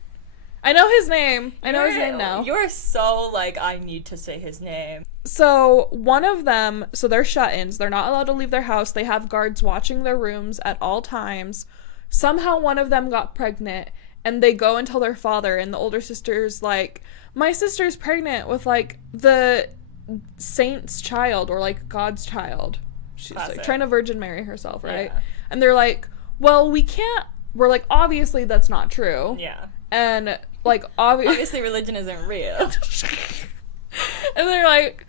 I know his name. I know his name now. You're so, like, I need to say his name. So, one of them, so they're shut-ins. They're not allowed to leave their house. They have guards watching their rooms at all times. Somehow one of them got pregnant, and they go and tell their father, and the older sister's like, my sister's pregnant with, like, the saint's child, or, like, God's child. She's, like, trying to Virgin Mary herself, right? Yeah. And they're like, well, we're like, obviously that's not true. Yeah. And, like, obviously religion isn't real. And they're like,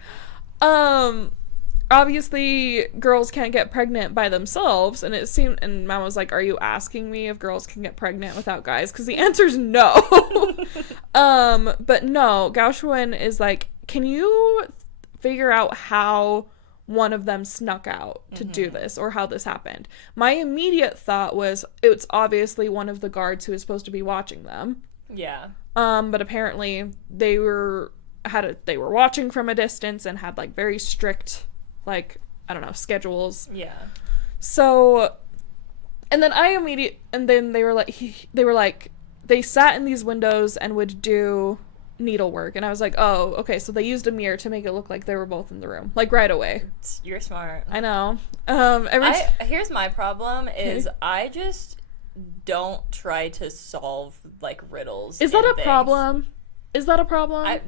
obviously girls can't get pregnant by themselves. And Mom was like, are you asking me if girls can get pregnant without guys? Because the answer's no. But no, Gauchwin is like, can you figure out how one of them snuck out to do this, or how this happened? My immediate thought was, it's obviously one of the guards who is supposed to be watching them. Yeah. But apparently they were watching from a distance and had, like, very strict, like, I don't know, schedules. Yeah. So, and then they were like, they sat in these windows and would do needlework, and I was like, oh, okay, so they used a mirror to make it look like they were both in the room, like, right away. You're smart. I know. Here's my problem is I just don't try to solve, like, riddles. Is that a problem? Is that a problem?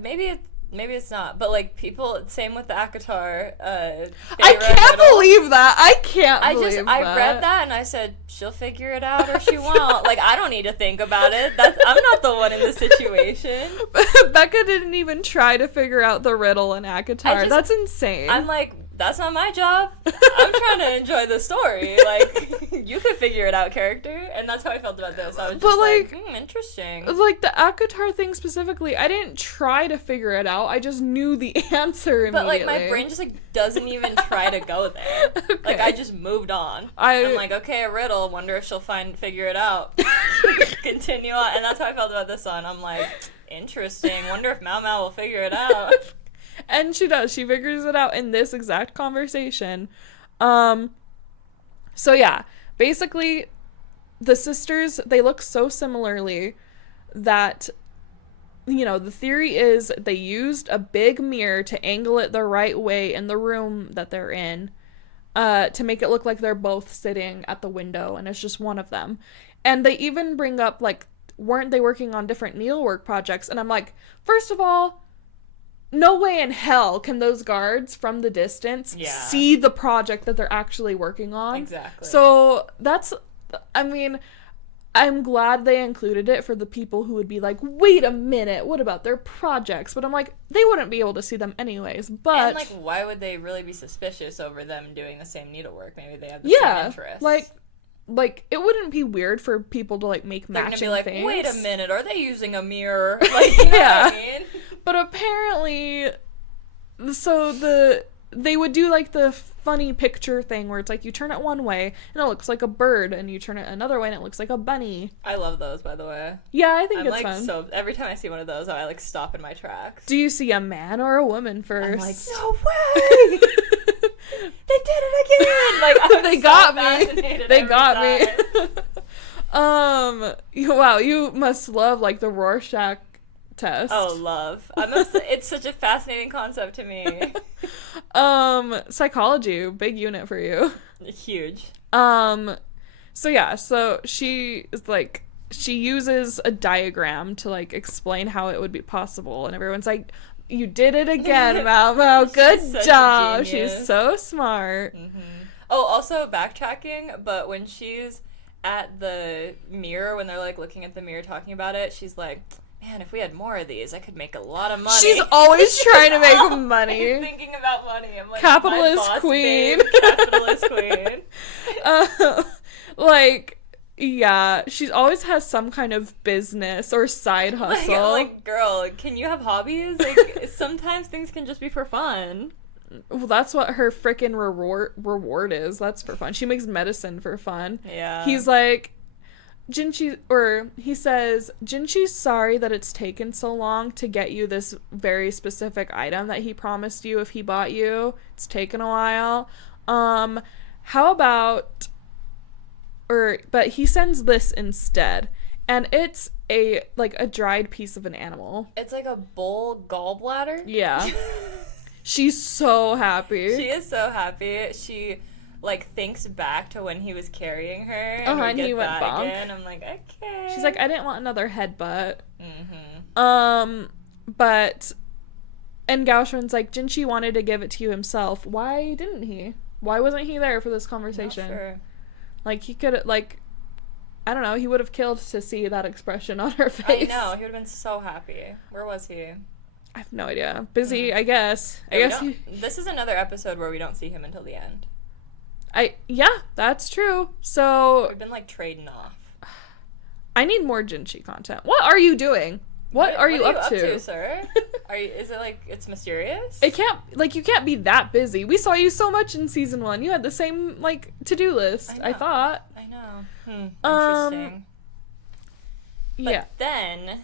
Maybe it's not, but, like, people, same with the ACOTAR. I can't believe that. I read that and I said, she'll figure it out or she won't. Like, I don't need to think about it. I'm not the one in the situation. Becca didn't even try to figure out the riddle in ACOTAR. That's insane. I'm like, that's not my job. I'm trying to enjoy the story. Like, you could figure it out, character. And that's how I felt about this. I was just like, interesting. Like, the ACOTAR thing specifically, I didn't try to figure it out. I just knew the answer immediately. But, like, my brain just, like, doesn't even try to go there. Okay. Like, I just moved on. I'm like, okay, a riddle. Wonder if she'll figure it out. Continue on. And that's how I felt about this one. I'm like, interesting. Wonder if Mao Mao will figure it out. And she does. She figures it out in this exact conversation. So yeah, basically, the sisters, they look so similarly that, you know, the theory is they used a big mirror to angle it the right way in the room that they're in, to make it look like they're both sitting at the window and it's just one of them. And they even bring up, like, weren't they working on different needlework projects? And I'm like, first of all, no way in hell can those guards from the distance see the project that they're actually working on. Exactly. So I'm glad they included it for the people who would be like, wait a minute, what about their projects? But I'm like, they wouldn't be able to see them anyways. But, and, like, why would they really be suspicious over them doing the same needlework? Maybe they have the same interests. Like, it wouldn't be weird for people to, like, make matching things. They're gonna be like, wait a minute, are they using a mirror? Like, you know what I mean? But apparently, so they would do, like, the funny picture thing where it's like, you turn it one way and it looks like a bird, and you turn it another way and it looks like a bunny. I love those, by the way. Yeah, I think it's fun. So every time I see one of those, I, like, stop in my tracks. Do you see a man or a woman first? I'm like, no way! They did it again! Like, they got me. They got me. Wow, you must love, like, the Rorschach test. Oh, love. It's such a fascinating concept to me. Psychology, big unit for you. Huge. So yeah, so she is like, she uses a diagram to, like, explain how it would be possible, and everyone's like, you did it again, Mao Mao. Good job. She's so smart. Mm-hmm. Oh, also backtracking, but when she's at the mirror, when they're like looking at the mirror talking about it, she's like, man, if we had more of these, I could make a lot of money. She's always trying to make money. Thinking about money. I'm like, capitalist queen. Babe, capitalist queen. Like, yeah, she always has some kind of business or side hustle. Like, girl, can you have hobbies? Like, sometimes things can just be for fun. Well, that's what her freaking reward is. That's for fun. She makes medicine for fun. Yeah. He's like, he says, Jinchi's sorry that it's taken so long to get you this very specific item that he promised you if he bought you. It's taken a while. How about, but he sends this instead. And it's a dried piece of an animal. It's like a bull gallbladder. Yeah. She's so happy. She is so happy. She thinks back to when he was carrying her, and he went bonk. Again. I'm like, okay. She's like, I didn't want another headbutt. Mm-hmm. And Gaoshun's like, Jinchi wanted to give it to you himself. Why didn't he? Why wasn't he there for this conversation? Not sure. Like, he could, I don't know, he would have killed to see that expression on her face. I know, he would have been so happy. Where was he? I have no idea. Busy, I guess. This is another episode where we don't see him until the end. Yeah, that's true. So We've been trading off. I need more Jinchi content. What are you doing? What are you up to, sir? Is it it's mysterious? It can't, you can't be that busy. We saw you so much in season 1. You had the same to-do list. I thought. I know. Interesting. Yeah. But then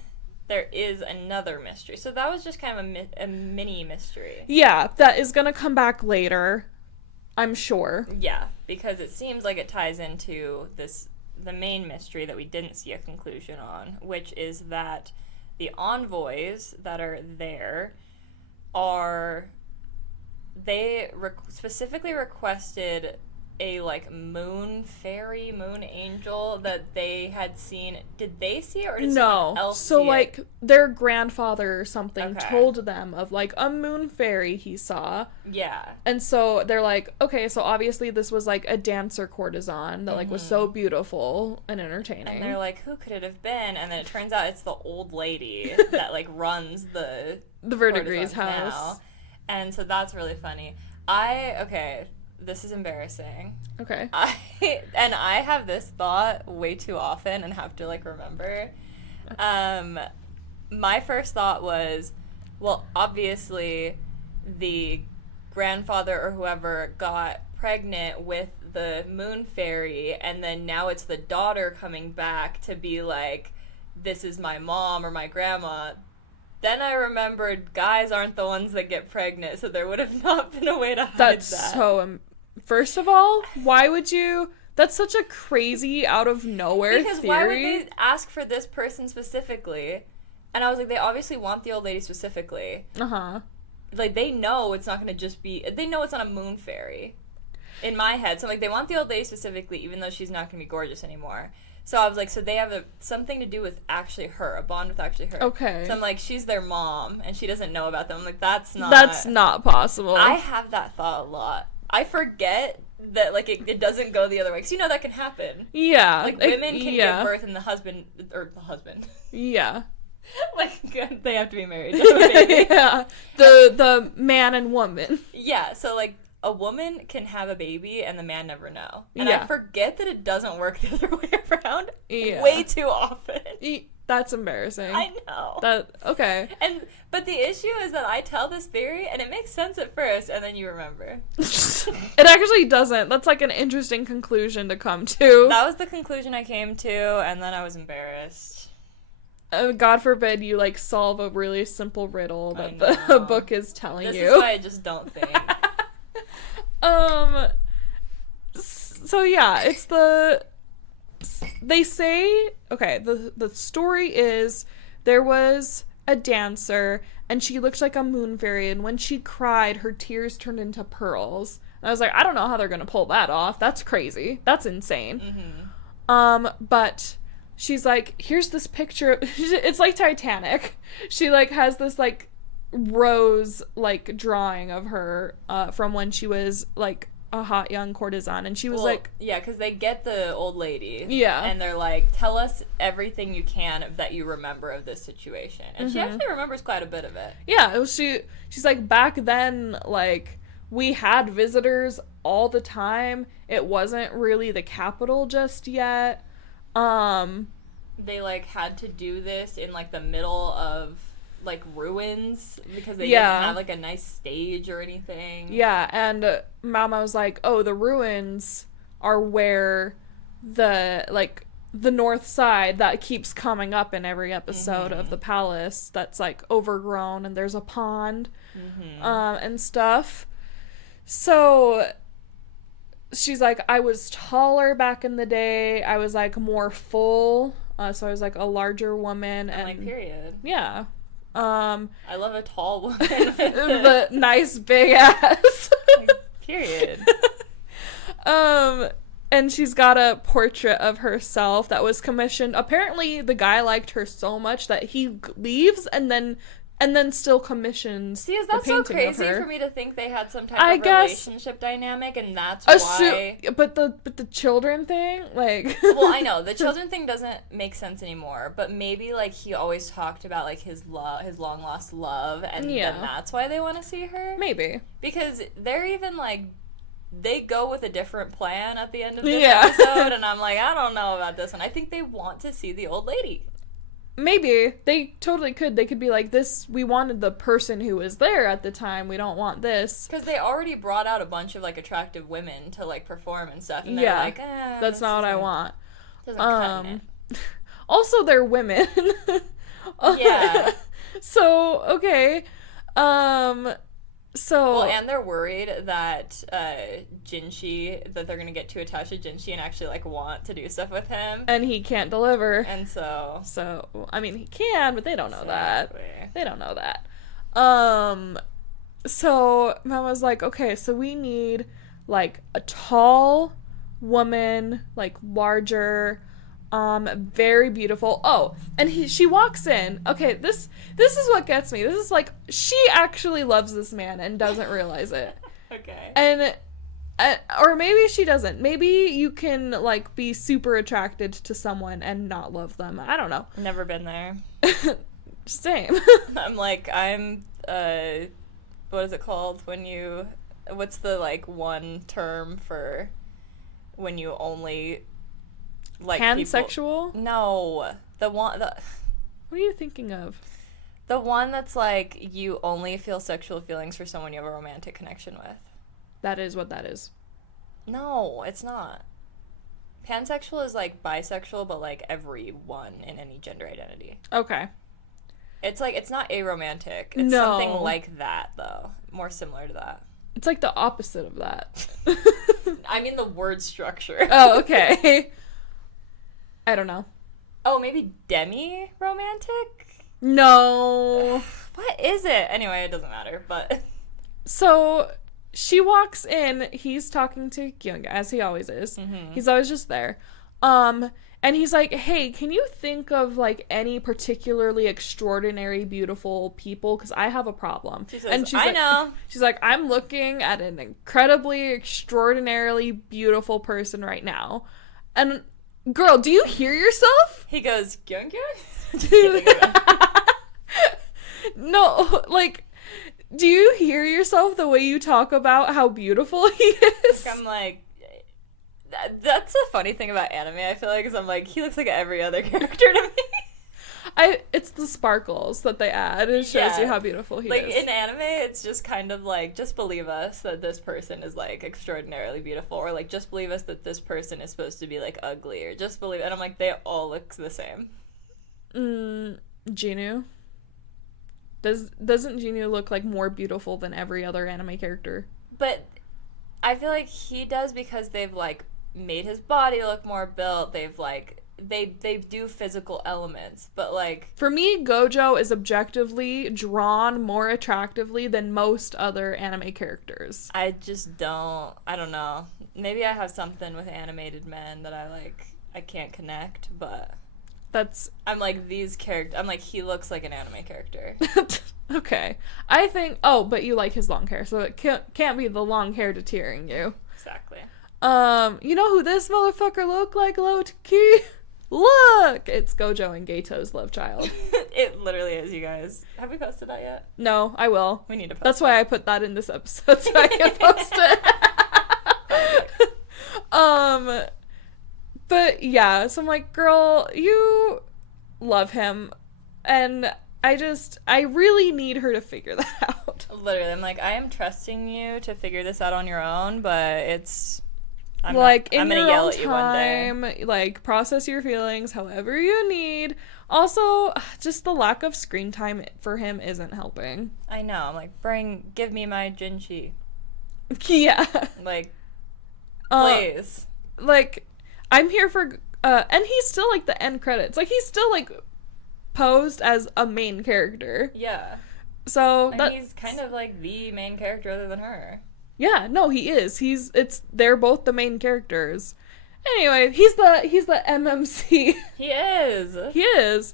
there is another mystery. So that was just kind of a mini mystery. Yeah, that is gonna come back later, I'm sure. Yeah, because it seems like it ties into the main mystery that we didn't see a conclusion on, which is that the envoys that are there specifically requested a moon fairy, moon angel that they had seen. Did they see it, or did someone else see it? Their grandfather or something told them of a moon fairy he saw. Yeah. And so they're like, okay, so obviously this was a dancer courtesan that was so beautiful and entertaining. And they're like, who could it have been? And then it turns out it's the old lady that runs the Verdigris house. Now. And so that's really funny. This is embarrassing. Okay. I have this thought way too often and have to remember. My first thought was, well, obviously the grandfather or whoever got pregnant with the moon fairy, and then now it's the daughter coming back to be like, this is my mom or my grandma. Then I remembered guys aren't the ones that get pregnant, so there would have not been a way to hide that. That's so First of all, why would you? That's such a crazy out of nowhere because theory. Why would they ask for this person specifically? And I was like, they obviously want the old lady specifically. They know it's not going to just be. They know it's not a moon fairy. In my head, so they want the old lady specifically, even though she's not going to be gorgeous anymore. So I was like, so they have something to do with actually her, a bond with actually her. Okay. So I'm like, she's their mom, and she doesn't know about them. I'm like, that's not possible. I have that thought a lot. I forget that, it doesn't go the other way. Because that can happen. Yeah. Women can give birth and the husband. Yeah. They have to be married. Yeah. The man and woman. Yeah, so, a woman can have a baby and the man never know. And I forget that it doesn't work the other way around way too often. That's embarrassing. I know. Okay. But the issue is that I tell this theory and it makes sense at first and then you remember. It actually doesn't. That's an interesting conclusion to come to. That was the conclusion I came to, and then I was embarrassed. God forbid you solve a really simple riddle that the book is telling you. This is why I just don't think. So yeah, it's they say, okay, the story is there was a dancer and she looked like a moon fairy, and when she cried, her tears turned into pearls. And I was like, I don't know how they're gonna pull that off. That's crazy. That's insane. But she's like, here's this picture. It's like Titanic. She has this rose drawing of her from when she was a hot young courtesan, and she was yeah, because they get the old lady. Yeah. And they're like, tell us everything you can that you remember of this situation. And she actually remembers quite a bit of it. Yeah, it was, she's like, back then, like, we had visitors all the time. It wasn't really the capital just yet. They, like, had to do this in, like, the middle of, like, ruins because they didn't have, like, a nice stage or anything. Yeah, and Mama was like, oh, the ruins are where the north side that keeps coming up in every episode of the palace that's, like, overgrown, and there's a pond, and stuff. So she's like, I was taller back in the day. I was, like, more full. So I was, like, a larger woman. And like, period. Yeah. I love a tall woman. The nice big ass. Like, period. And she's got a portrait of herself that was commissioned. Apparently, the guy liked her so much that he leaves and then still commissions. See, is that so crazy for me to think they had some type of relationship dynamic, and that's why? But the children thing, like. Well, I know the children thing doesn't make sense anymore. But maybe like he always talked about like his long lost love, and then that's why they want to see her. Maybe because they're even like. They go with a different plan at the end of this episode, and I'm like, I don't know about this one. I think they want to see the old lady. Maybe. They totally could. They could be like, this, we wanted the person who was there at the time. We don't want this. Because they already brought out a bunch of, like, attractive women to, like, perform and stuff, and they're like, that's not what I want. Doesn't cut it. Also, they're women. Yeah. So, okay. So well, and they're worried that Jinshi, that they're gonna get too attached to Jinshi and actually like want to do stuff with him, and he can't deliver. And so I mean, he can, but they don't know that. They don't know that. So Mama's like, okay, so we need like a tall woman, like larger, very beautiful. Oh, and she walks in. Okay, this is what gets me. This is like, she actually loves this man and doesn't realize it. Okay. And or maybe she doesn't. Maybe you can like be super attracted to someone and not love them. I don't know. Never been there. Same. I'm what is it called what's the like one term for when you only like pansexual? No. What are you thinking of? The one that's like you only feel sexual feelings for someone you have a romantic connection with. That is what that is. No, it's not. Pansexual is like bisexual, but like everyone in any gender identity. Okay. It's like, it's not aromantic. It's something like that, though. More similar to that. It's like the opposite of that. I mean the word structure. Oh, okay. I don't know. Oh, maybe demi-romantic? No. What is it? Anyway, it doesn't matter, but... So, she walks in, he's talking to Kyung, as he always is. Mm-hmm. He's always just there. And he's like, hey, can you think of, like, any particularly extraordinary, beautiful people? Because I have a problem. She says, and she's I like, know. She's like, I'm looking at an incredibly, extraordinarily beautiful person right now. And, girl, do you hear yourself? He goes, Kyung Kyung? No, like, do you hear yourself the way you talk about how beautiful he is? I'm like... That's a funny thing about anime, I feel like, is I'm like, he looks like every other character to me. It's the sparkles that they add. It shows you how beautiful he is. Like, in anime, it's just kind of like, just believe us that this person is, like, extraordinarily beautiful, or, like, just believe us that this person is supposed to be, like, ugly, or just believe... And I'm like, they all look the same. Genu? Doesn't Genu look, like, more beautiful than every other anime character? But I feel like he does because they've, like, made his body look more built. They've like they do physical elements, but like for me, Gojo is objectively drawn more attractively than most other anime characters. I don't know. Maybe I have something with animated men that I can't connect, but I'm like these characters. I'm like he looks like an anime character. Okay, I think. Oh, but you like his long hair, so it can't be the long hair deterring you. Exactly. You know who this motherfucker look like, low key? Look! It's Gojo and Geto's Lovechild. It literally is, you guys. Have we posted that yet? No, I will. We need to post That's why I put that in this episode so I can post it. But yeah, so I'm like, girl, you love him, and I really need her to figure that out. Literally, I'm like, I am trusting you to figure this out on your own, but I'm gonna yell at you one day. Like, process your feelings however you need. Also, just the lack of screen time for him isn't helping. I know. I'm like, give me my Jinchi. Yeah. Like, please. Like, I'm here for, and he's still, like, the end credits. Like, he's still, like, posed as a main character. Yeah. So, he's kind of, like, the main character other than her. Yeah, no, he is. They're both the main characters. Anyway, he's the MMC. He is. He is.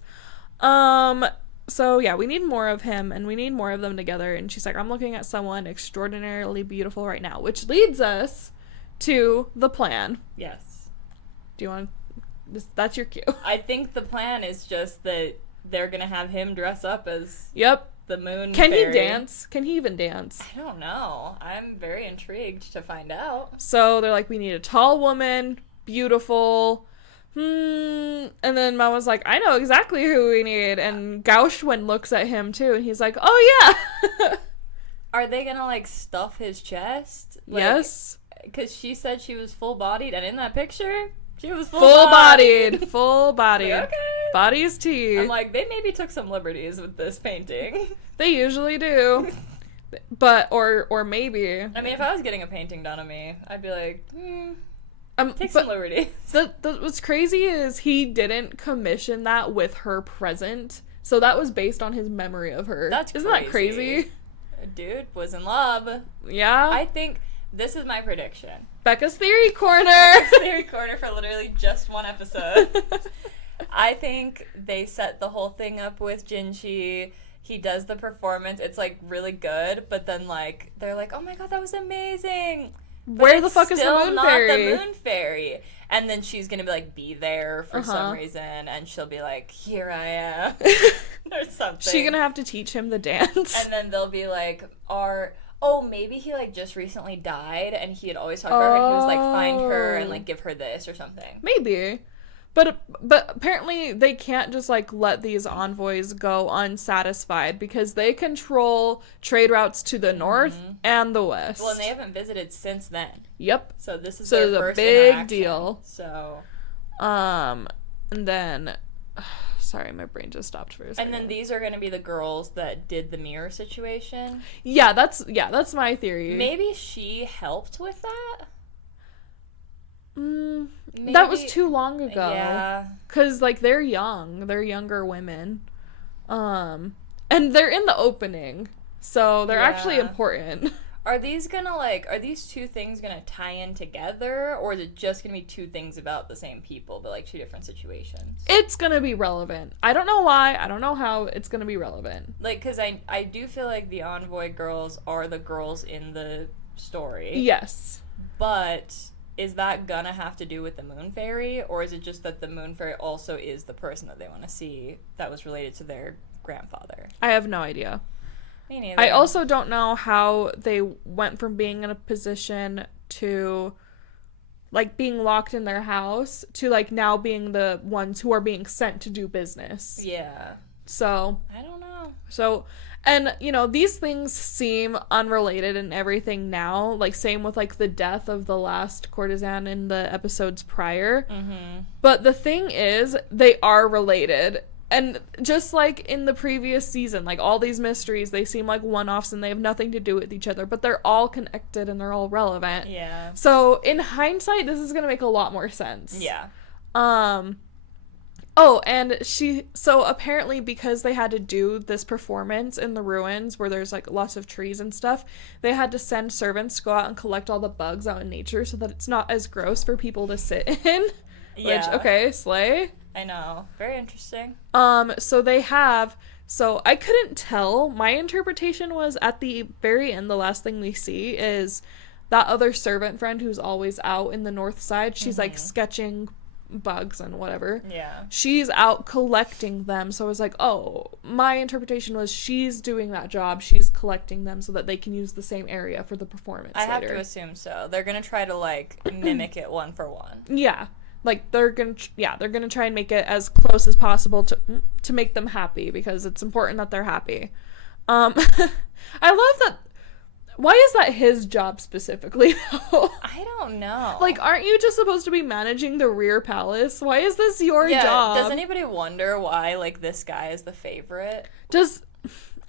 So yeah, we need more of him and we need more of them together. And she's like, I'm looking at someone extraordinarily beautiful right now, which leads us to the plan. Yes. Do you want that's your cue. I think the plan is just that they're going to have him dress up as Yep. the moon Can fairy. he dance? Can he even dance? I don't know. I'm very intrigued to find out. So they're like, we need a tall woman, beautiful. And then Mama's like, I know exactly who we need. And Gauchwen looks at him too, and he's like, oh yeah. Are they gonna like stuff his chest? Like, yes. Because she said she was full bodied, and in that picture, she was full bodied. Full bodied. Like, okay. Body is tea. I'm like, they maybe took some liberties with this painting. They usually do. But, or maybe. I mean, if I was getting a painting done of me, I'd be like, take but some liberties. What's crazy is he didn't commission that with her present. So that was based on his memory of her. Isn't that crazy? Dude was in love. Yeah. I think this is my prediction. Becca's Theory Corner. Becca's Theory Corner for literally just one episode. I think they set the whole thing up with Jinchi. He does the performance. It's, like, really good. But then, like, they're like, oh, my God, that was amazing. But where the fuck is the moon fairy? Still not the moon fairy. And then she's going to, like, be there for some reason. And she'll be like, here I am. Or something. She's going to have to teach him the dance. And then they'll be like, maybe he, like, just recently died. And he had always talked about her. And he was like, find her and, like, give her this or something. Maybe. But apparently they can't just, like, let these envoys go unsatisfied because they control trade routes to the north and the west. Well, and they haven't visited since then. Yep. So this is their first a big interaction. deal. So. And then, sorry, my brain just stopped for a second. And then these are going to be the girls that did the mirror situation. Yeah, that's my theory. Maybe she helped with that. Maybe. That was too long ago. Yeah. Because, like, they're young. They're younger women. And they're in the opening. So they're actually important. Are these two things gonna tie in together? Or is it just gonna be two things about the same people, but, like, two different situations? It's gonna be relevant. I don't know why. I don't know how. It's gonna be relevant. Like, because I do feel like the envoy girls are the girls in the story. Yes. But is that gonna have to do with the moon fairy, or is it just that the moon fairy also is the person that they want to see that was related to their grandfather? I have no idea. Me neither. I also don't know how they went from being in a position to, like, being locked in their house to, like, now being the ones who are being sent to do business. Yeah. So. I don't know. So, and, you know, these things seem unrelated and everything now. Like, same with, like, the death of the last courtesan in the episodes prior. Mm-hmm. But the thing is, they are related. And just like in the previous season, like, all these mysteries, they seem like one-offs and they have nothing to do with each other. But they're all connected and they're all relevant. Yeah. So, in hindsight, this is going to make a lot more sense. Yeah. Oh, and so apparently because they had to do this performance in the ruins where there's, like, lots of trees and stuff, they had to send servants to go out and collect all the bugs out in nature so that it's not as gross for people to sit in. Yeah. Which, okay, slay. I know. Very interesting. So I couldn't tell. My interpretation was at the very end, the last thing we see is that other servant friend who's always out in the north side, she's like sketching bugs and whatever. Yeah. She's out collecting them. So I was like, oh, my interpretation was she's doing that job. She's collecting them so that they can use the same area for the performance I have later. to assume so. They're going to try to, like, mimic it one for one. Yeah. Like, they're gonna try and make it as close as possible to make them happy, because it's important that they're happy. I love that. Why is that his job specifically, though? I don't know. Like, aren't you just supposed to be managing the rear palace? Why is this your job? Does anybody wonder why, like, this guy is the favorite?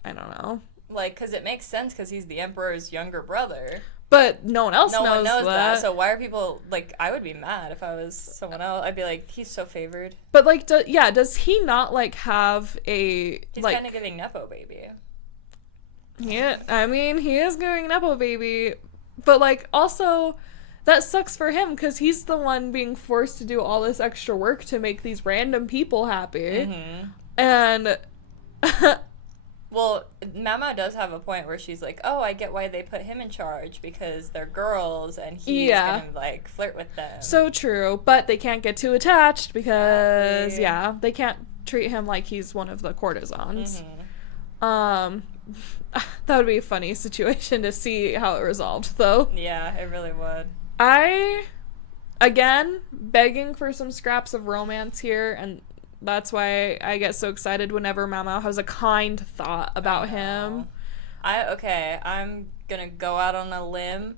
I don't know. Like, because it makes sense, because he's the emperor's younger brother. But no one else knows that. that. So why are people, like, I would be mad if I was someone else. I'd be like, he's so favored. But, like, does he not, like, have a, He's like... kind of giving Nepo baby. Yeah, I mean, he is giving Nepo baby. But, like, also, that sucks for him, because he's the one being forced to do all this extra work to make these random people happy. Mm-hmm. And... Well, Mama does have a point where she's like, oh, I get why they put him in charge, because they're girls and he's gonna, like, flirt with them. So true, but they can't get too attached because, Exactly. they can't treat him like he's one of the courtesans. Mm-hmm. That would be a funny situation to see how it resolved, though. Yeah, it really would. Again, begging for some scraps of romance here, and that's why I get so excited whenever Mama has a kind thought about him. I'm gonna go out on a limb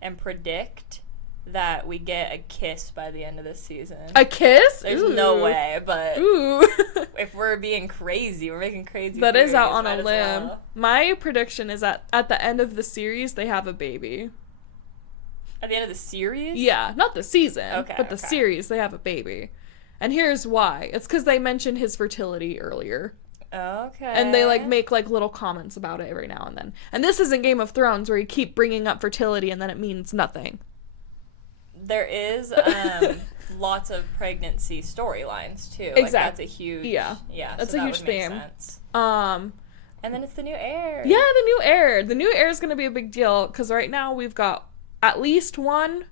and predict that we get a kiss by the end of this season. A kiss? There's Ooh. no way, but Ooh. if we're being crazy, we're making crazy That is out on theories, a might as limb. well. My prediction is that at the end of the series, they have a baby. At the end of the series? Yeah, not the season, but the okay. series, they have a baby. And here's why. It's because they mentioned his fertility earlier. Okay. And they, like, make, like, little comments about it every now and then. And this isn't Game of Thrones, where you keep bringing up fertility and then it means nothing. There is lots of pregnancy storylines, too. Exactly. Like, that's a huge... Yeah. Yeah, That's so a that huge would make theme. sense. And then it's the new heir. yeah, the new heir. The new heir is going to be a big deal, because right now we've got at least one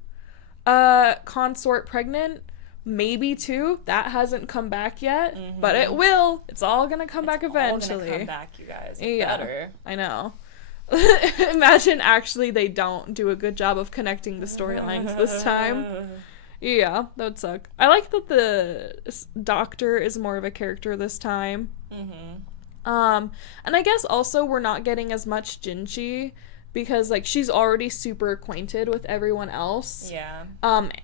consort pregnant, maybe two. That hasn't come back yet, but it will. It's all going to come back eventually. It's all gonna come back, you guys. Yeah, Better. I know. Imagine actually they don't do a good job of connecting the storylines this time. Yeah, that would suck. I like that the doctor is more of a character this time. And I guess also we're not getting as much Jinchi, because, like, she's already super acquainted with everyone else. Yeah.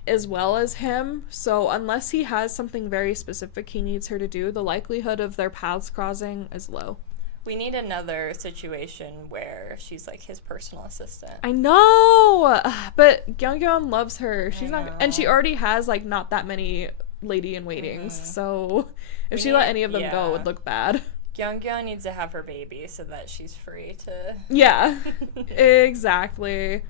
As well as him. So unless he has something very specific he needs her to do, the likelihood of their paths crossing is low. We need another situation where she's, like, his personal assistant. I know! But Gyeongyeon loves her. She's I not... And she know. already has, like, not that many lady-in-waitings. So if she let any of them go, it would look bad. Gyeongyeon needs to have her baby so that she's free to... Yeah, exactly.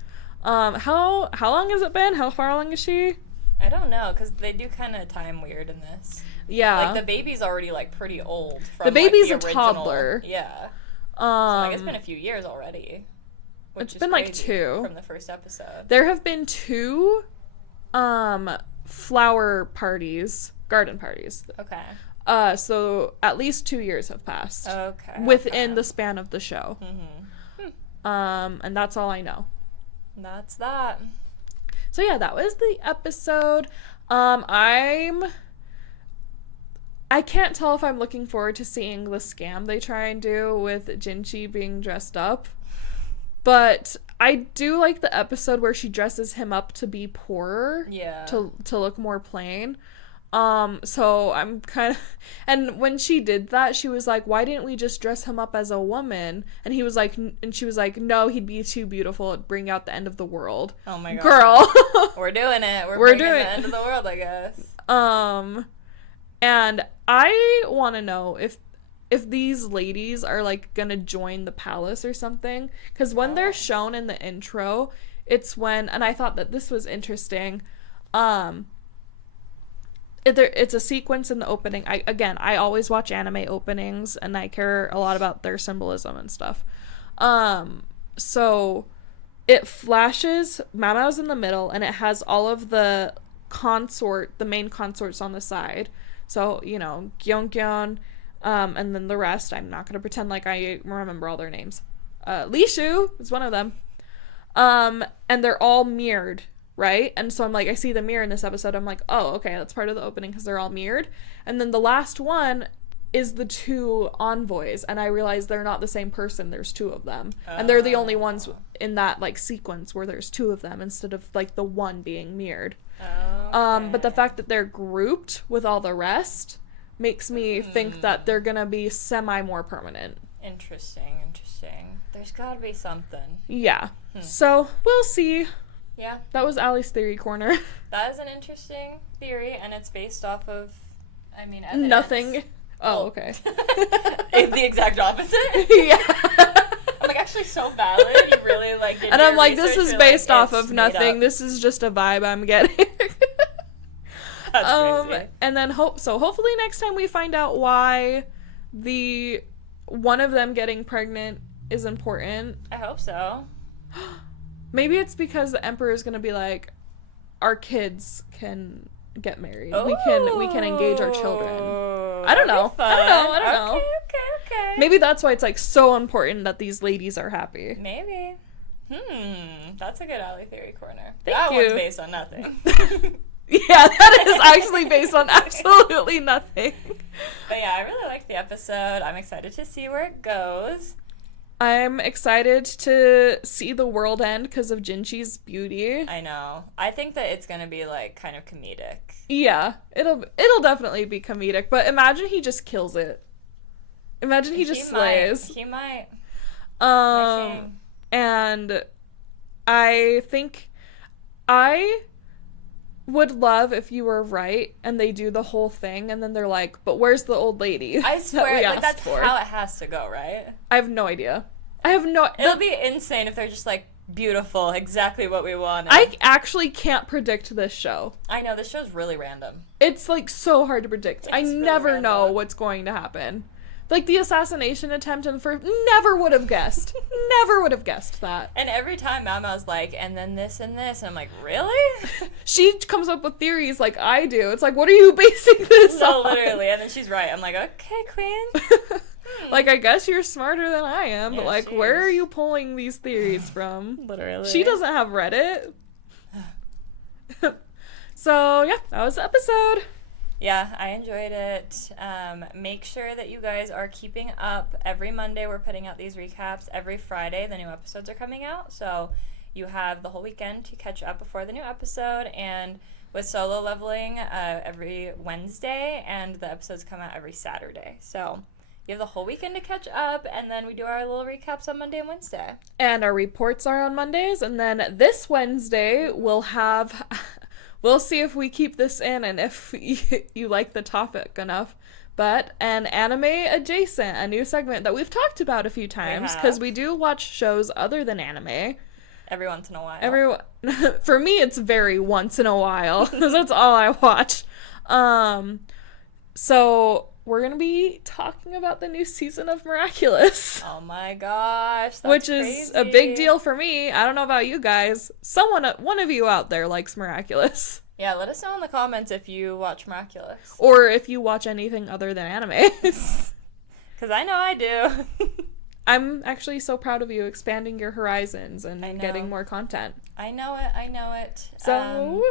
How long has it been? How far along is she? I don't know, because they do kind of time weird in this. Yeah. Like, the baby's already, like, pretty old. From, The baby's like, the a original... toddler. Yeah. So, like, it's been a few years already. It's been, like, crazy 2. From the first episode. There have been 2 flower parties, garden parties. Okay. So at least 2 years have passed. Okay. Within the span of the show. Mm-hmm. And that's all I know. That's that. So yeah, that was the episode. I can't tell if I'm looking forward to seeing the scam they try and do with Jinchi being dressed up. But I do like the episode where she dresses him up to be poorer. Yeah. To look more plain. So I'm kind of... And when she did that, she was like, why didn't we just dress him up as a woman? And he was like... And she was like, no, he'd be too beautiful. It'd bring out the end of the world. Oh my god. Girl. We're doing it. We're bringing doing the end of the world, I guess. And I want to know if these ladies are, like, gonna join the palace or something. Because when they're shown in the intro, it's when... And I thought that this was interesting. It's a sequence in the opening. I always watch anime openings, and I care a lot about their symbolism and stuff. So it flashes, Mama's in the middle, and it has all of the main consorts on the side. So, you know, Gyeongyeon, and then the rest. I'm not going to pretend like I remember all their names. Lishu is one of them. And they're all mirrored, right? And so I'm like, I see the mirror in this episode. I'm like, oh, okay, that's part of the opening because they're all mirrored. And then the last one is the two envoys, and I realize they're not the same person. There's two of them, and they're the only ones in that like sequence where there's two of them instead of like the one being mirrored. Okay. But the fact that they're grouped with all the rest makes me think that they're gonna be semi more permanent. Interesting. There's gotta be something. Yeah. So we'll see. Yeah. That was Allie's theory corner. That is an interesting theory, and it's based off of, I mean, evidence. Nothing. Oh, okay. The exact opposite? Yeah. I'm like, actually so valid. You really like did And your I'm like, research. this is You're based like, off it's of made nothing. up. This is just a vibe I'm getting. That's crazy. And then hopefully next time we find out why one of them getting pregnant is important. I hope so. Maybe it's because the emperor is going to be like, our kids can get married. Ooh, We can engage our children. I don't know. I don't know. Okay. Maybe that's why it's like so important that these ladies are happy. Maybe. That's a good Alley Theory corner. Thank that you. one's based on nothing. Yeah, that is actually based on absolutely nothing. But yeah, I really liked the episode. I'm excited to see where it goes. I'm excited to see the world end because of Jinchi's beauty. I know. I think that it's gonna be like kind of comedic. Yeah, it'll definitely be comedic, but imagine he just kills it. Imagine he just slays. He might. And I think I would love if you were right and they do the whole thing and then they're like, but where's the old lady? I swear, that that's for? how it has to go, right? I have no idea. It'll be insane if they're just like, beautiful, exactly what we wanted. I actually can't predict this show. I know, this show's really random. It's like so hard to predict. I really never know random. what's going to happen. Like the assassination attempt in the first, never would have guessed. Never would have guessed that. And every time Mama's like, and then this and this, and I'm like, really? She comes up with theories like I do. It's like, what are you basing this No, on? literally. And then she's right. I'm like, okay, queen. Like, I guess you're smarter than I am, but Yeah, like, she where is. are you pulling these theories from? Literally. She doesn't have Reddit. So, yeah, that was the episode. Yeah, I enjoyed it. Make sure that you guys are keeping up. Every Monday we're putting out these recaps. Every Friday the new episodes are coming out. So you have the whole weekend to catch up before the new episode. And with Solo Leveling every Wednesday, and the episodes come out every Saturday. So you have the whole weekend to catch up, and then we do our little recaps on Monday and Wednesday. And our reports are on Mondays. And then this Wednesday we'll have... We'll see if we keep this in and if you like the topic enough. But an anime adjacent, a new segment that we've talked about a few times because we do watch shows other than anime. Every once in a while. For me, it's very once in a while because that's all I watch. So we're going to be talking about the new season of Miraculous. Oh my gosh. That's which is crazy. a big deal for me. I don't know about you guys. One of you out there likes Miraculous. Yeah, let us know in the comments if you watch Miraculous. Or if you watch anything other than anime. Because I know I do. I'm actually so proud of you expanding your horizons and getting more content. I know it. So...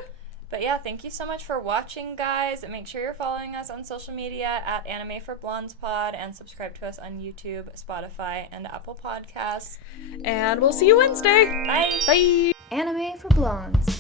But yeah, thank you so much for watching, guys. Make sure you're following us on social media at Anime for Blondes Pod and subscribe to us on YouTube, Spotify, and Apple Podcasts. And we'll see you Wednesday. Bye. Bye. Anime for Blondes.